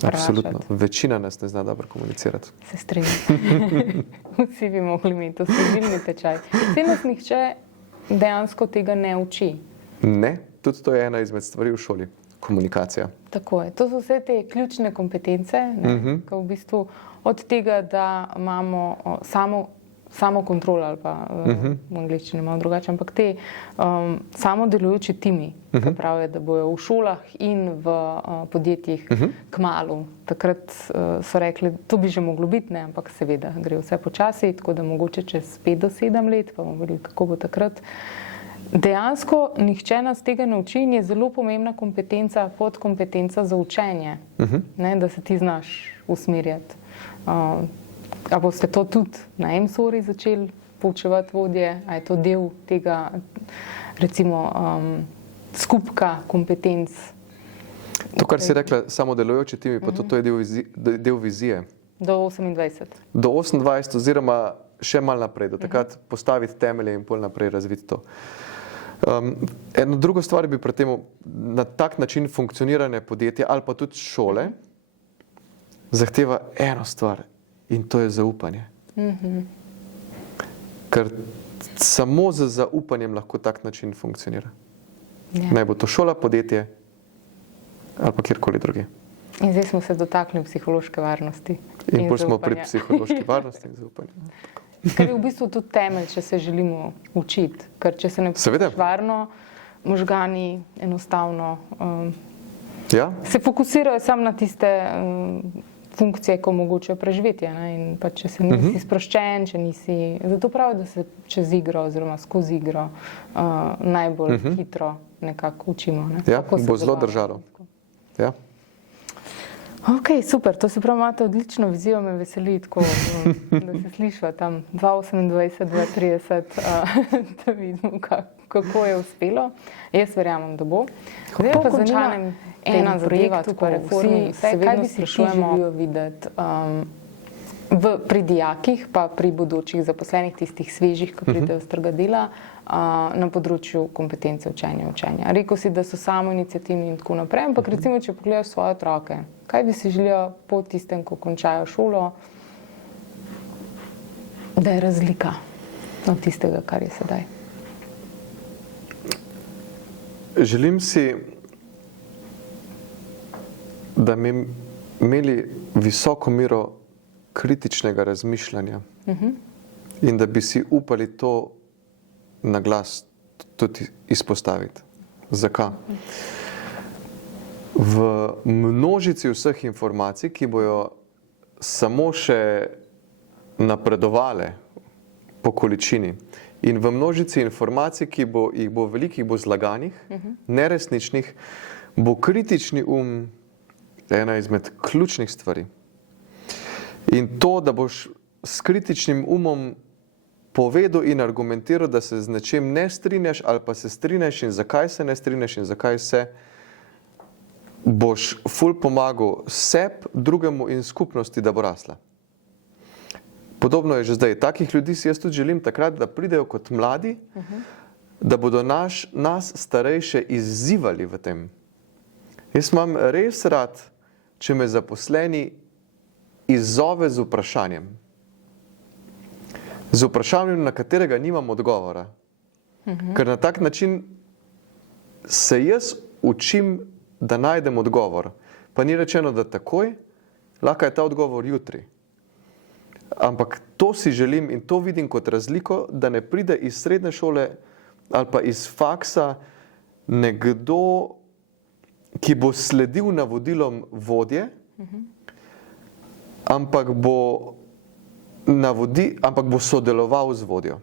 prenašati. Absolutno. Večina nas ne zna dobro komunicirati. Se strinjam. Vsi bi mogli imeti, to sledilni tečaj. Vse nas nihče dejansko tega ne uči. Ne, tudi to je ena izmed stvari v šoli. Komunikacija. Tako je. To so vse te ključne kompetence, ki v bistvu od tega, da imamo samo kontrolo ali pa v angleščini malo drugače, ampak te samo delujoči timi, ki pravijo, da bojo v šolah in v podjetjih kmalu. Takrat so rekli, to bi že moglo biti, ampak seveda gre vse počasi, tako da mogoče čez 5 do 7 let, pa bomo videli, kako bo takrat. Dejansko nihče nas tega ne uči in je zelo pomembna kompetenca, podkompetenca za učenje, da se ti znaš usmerjati. A boste to tudi na MSORI začeli poučevati vodje? A je to del tega, recimo, skupka kompetenc? To, kar si rekla, samo delujoči timi, pa to je del vizije. Do 28. Do 28 oziroma še malo naprej, do takrat postaviti temelje in pol naprej razviti to. Eno drugo stvar bi pri tem, na tak način funkcioniranje podjetja ali pa tudi šole, zahteva eno stvar. In to je zaupanje. Ker samo z zaupanjem lahko tak način funkcionira. Naj bo to šola, podjetje ali pa kjerkoli drugi. In zdaj smo se dotaknili psihološke varnosti. In bolj smo pri psihološki varnosti in zaupanju. Ker je v bistvu tudi temelj, če se želimo učiti. Ker če se ne počutiš varno, možgani enostavno se fokusirajo samo na tiste funkcije, ko omogočajo preživetje. In pa če se nisi sproščen, če nisi... Zato pravi, da se čez igro oziroma skozi igro najbolj hitro nekako učimo. Ja, bo zelo držalo. Ja. Ok, super. To se pravi, imate odlično vizijo, me veseli tako, da se slišva tam 2028, 2030, da vidimo, kako je uspelo. Jaz verjamem, da bo. Zdaj pa končanem ena zadeva, tako reformi, kaj bi si želijo videti pri dijakih, pa pri bodočih zaposlenih, tistih svežih, ki pridejo z trga dela, na področju kompetence učenja. Rekel si, da so samoiniciativni in tako naprej, ampak recimo, če pogledaš svoje otroke, kaj bi si želijo po tistem, ko končajo šolo, da je razlika od tistega, kar je sedaj? Želim si, da bi imeli visoko mero kritičnega razmišljanja in da bi si upali to na glas tudi izpostaviti. Zakaj? V množici vseh informacij, ki bojo samo še napredovale po količini, in v množici informacij, ki jih bo veliko, jih bo zlaganih, neresničnih, bo kritični ena izmed ključnih stvari. In to, da boš s kritičnim umom povedal in argumentiral, da se z nečem ne strinjaš ali pa se strinjaš in zakaj se ne strinjaš in zakaj se, boš ful pomagal sebi, drugemu in skupnosti, da bo rasla. Podobno je že zdaj. Takih ljudi si jaz tudi želim takrat, da pridejo kot mladi, da bodo nas starejše izzivali v tem. Jaz imam res rad, če me zaposleni izzove z vprašanjem. Z vprašanjem, na katerega nimam odgovora. Ker na tak način se jaz učim, da najdem odgovor. Pa ni rečeno, da takoj, lahko je ta odgovor jutri. Ampak to si želim in to vidim kot razliko, da ne pride iz srednje šole ali pa iz faksa nekdo, ki bo sledil navodilom vodje, ampak bo sodeloval z vodjo.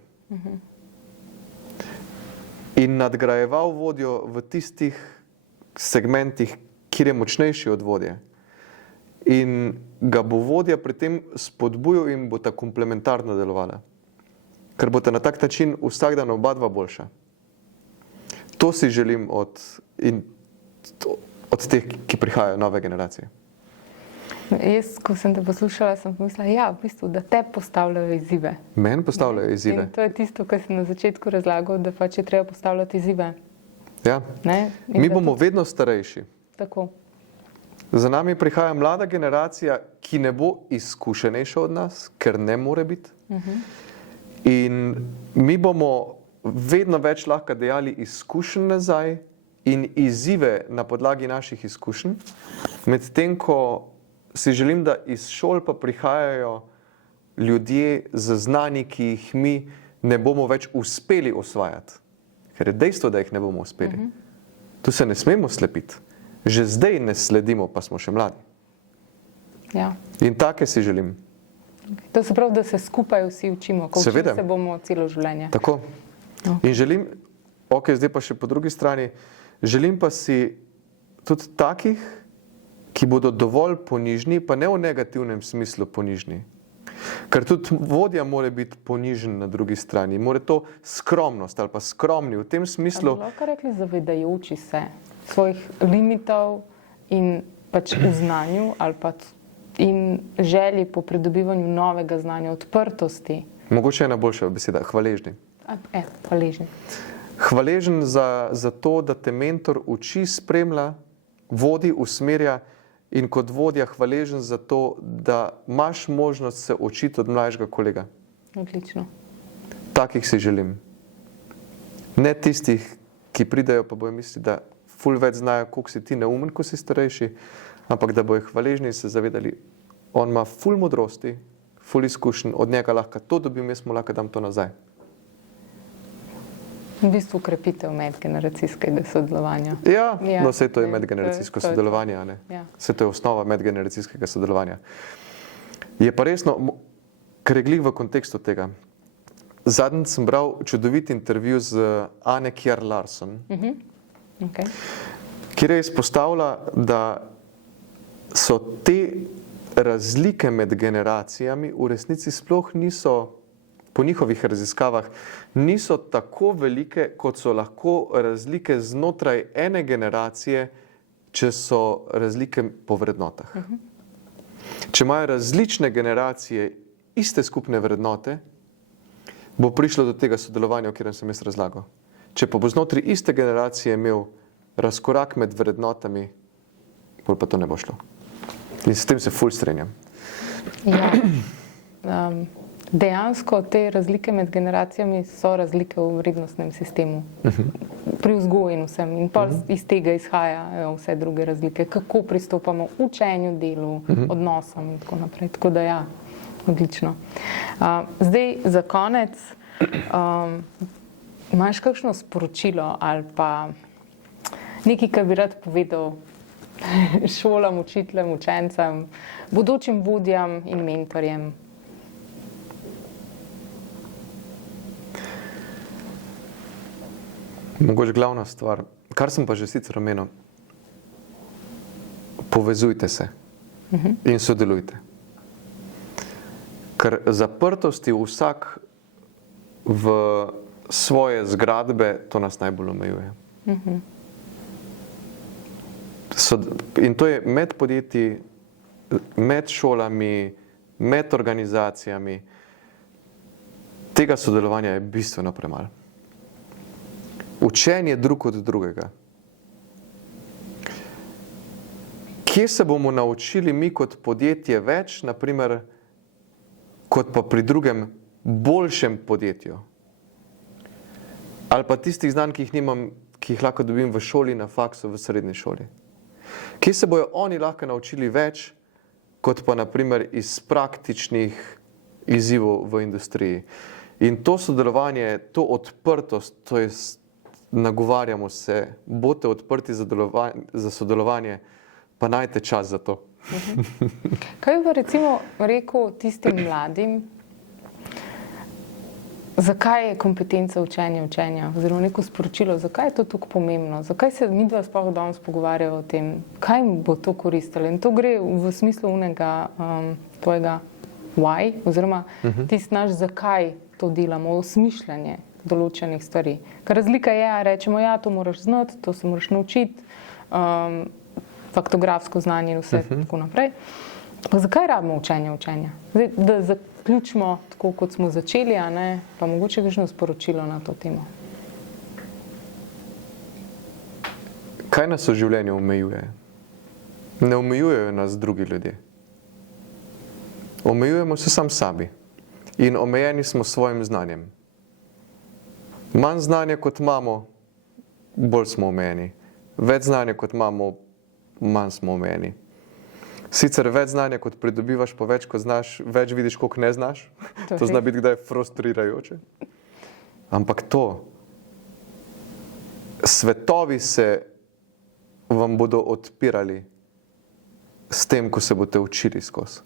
In nadgrajeval vodjo v tistih segmentih, kjer je močnejši od vodje. In ga bo vodja pri tem spodbujal in bo ta komplementarno delovala. Ker bo ta na tak način vsak dan oba dva boljša. To si želim od teh, ki prihajajo, nove generacije. Jaz, ko sem te poslušala, sem pomislila, ja, v bistvu, da te postavljajo izzive. Meni postavljajo izzive. In to je tisto, kar si na začetku razlagal, da pač je treba postavljati izzive. Ja. Mi bomo vedno starejši. Tako. Za nami prihaja mlada generacija, ki ne bo izkušenejša od nas, ker ne more biti. In mi bomo vedno več lahko dejali izkušenj nazaj in izzive na podlagi naših izkušenj, medtem ko si želim, da iz šol pa prihajajo ljudje z znanji, ki jih mi ne bomo več uspeli osvajati. Ker je dejstvo, da jih ne bomo uspeli. Tu se ne smemo slepiti. Že zdaj ne sledimo, pa smo še mladi. Ja. In take si želim. To se pravi, da se skupaj vsi učimo, ko učili se bomo celo življenje. Tako. In želim, zdaj pa še po drugi strani, želim pa si tudi takih, ki bodo dovolj ponižni, pa ne v negativnem smislu ponižni. Ker tudi vodja mora biti ponižen na drugi strani. Mora to skromnost ali pa skromni v tem smislu. Lahko rekli zavedajoči se svojih limitov in pač v znanju ali pa in želji po pridobivanju novega znanja, odprtosti. Mogoče ena boljša beseda, hvaležni. Hvaležni. Hvaležen za to, da te mentor uči, spremlja, vodi, usmerja in kot vodja hvaležen za to, da imaš možnost se učiti od mlajšega kolega. Odlično. Takih si želim. Ne tistih, ki pridejo pa bojo misliti, da ful več znajo, koliko si ti neumen, ko si starejši, ampak da bojo hvaležni in se zavedali, on ima ful modrosti, ful izkušenj, od njega lahko to dobim, jaz mu lahko dam to nazaj. V bistvu krepitev medgeneracijskega sodelovanja. Ja, no vse to je medgeneracijsko sodelovanje, ne? Vse to je osnova medgeneracijskega sodelovanja. Je pa resno, ker je glih v kontekstu tega. Zadnjič sem bral čudovit intervju z Anne Kjær Larsen, kjer je izpostavila, da so te razlike med generacijami v resnici sploh niso, po njihovih raziskavah, niso tako velike, kot so lahko razlike znotraj ene generacije, če so razlike po vrednotah. Če imajo različne generacije iste skupne vrednote, bo prišlo do tega sodelovanja, o katerem sem jaz razlagal. Če pa bo znotraj iste generacije imel razkorak med vrednotami, bolj pa to ne bo šlo. In s tem se ful strenjam. Ja. Dejansko te razlike med generacijami so razlike v vrednostnem sistemu, pri vzgoji in vsem. In pa iz tega izhajajo vse druge razlike, kako pristopamo v učenju, delu, odnosom in tako naprej. Tako da ja, odlično. Zdaj za konec, imaš kakšno sporočilo ali pa nekaj, kar bi rad povedal šolam, učiteljem, učencem, bodočim vodjam in mentorjem? Mogoče glavna stvar, kar sem pa že sicer omenil, povezujte se in sodelujte. Ker zaprtosti vsak v svoje zgradbe, to nas najbolj omejuje. In to je med podjetji, med šolami, med organizacijami. Tega sodelovanja je bistveno premalo. Učenje drug od drugega. Kje se bomo naučili mi kot podjetje več, naprimer, kot pa pri drugem boljšem podjetju? Ali pa tistih znanj, ki jih nimam, ki jih lahko dobim v šoli, na faksu, v srednji šoli? Kje se bojo oni lahko naučili več, kot pa naprimer iz praktičnih izzivov v industriji? In to sodelovanje, to odprtost, to je, nagovarjamo se, bodite odprti za sodelovanje, pa najte čas za to. Kaj bi recimo rekel tistim mladim, zakaj je kompetenca učenja, oziroma neko sporočilo, zakaj je to tako pomembno, zakaj se midva sploh danes pogovarjajo o tem, kaj jim bo to koristilo? In to gre v smislu unega tvojega why, oziroma tisti naš, zakaj to delamo, osmišljanje določenih stvari. Ker razlika je, rečemo, ja, to moraš znati, to se moraš naučiti, faktografsko znanje in vse tako naprej. Pa zakaj rabimo učenja? Zdaj, da zaključimo tako, kot smo začeli, a ne, pa mogoče kakšno sporočilo na to temo. Kaj nas v življenju omejuje? Ne omejujejo nas drugi ljudje. Omejujemo se sam sebi in omejeni smo s svojim znanjem. Manj znanja kot imamo, bolj smo omejeni. Več znanja kot imamo, manj smo omejeni. Sicer več znanja kot pridobivaš, pa več kot znaš, več vidiš, koliko ne znaš. To zna biti kdaj frustrirajoče. Ampak to, svetovi se vam bodo odpirali s tem, ko se boste učili skozi.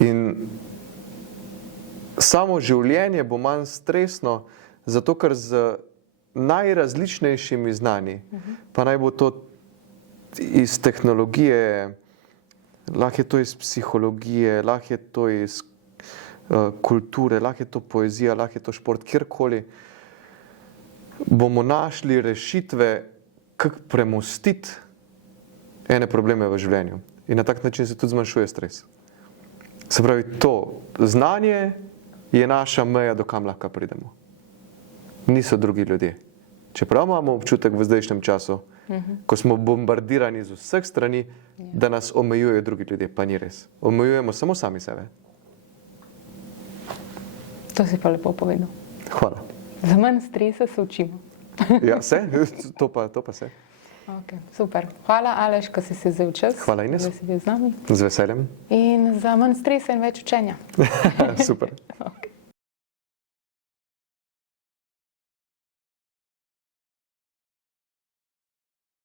In samo življenje bo manj stresno, zato ker z najrazličnejšimi znanji, pa naj bo to iz tehnologije, lahko je to iz psihologije, lahko je to iz kulture, lahko je to poezija, lahko je to šport, kjerkoli, bomo našli rešitve, kako premostiti ene probleme v življenju. In na tak način se tudi zmanjšuje stres. Se pravi, to znanje je naša meja, do kam lahko pridemo. Niso drugi ljudje. Čeprav imamo občutek v zdajšnjem času, ko smo bombardirani z vseh strani, da nas omejujejo drugi ljudje, pa ni res. Omejujemo samo sami sebe. To si pa lepo povedal. Hvala. Za manj stresa se učimo. Ja, se? To pa se. Okay, super. Hvala, Aleš, ko si se vzel čas. Hvala, Ines. Da si bil z nami. Z veseljem. In za manj stresa in več učenja. Super. Okay.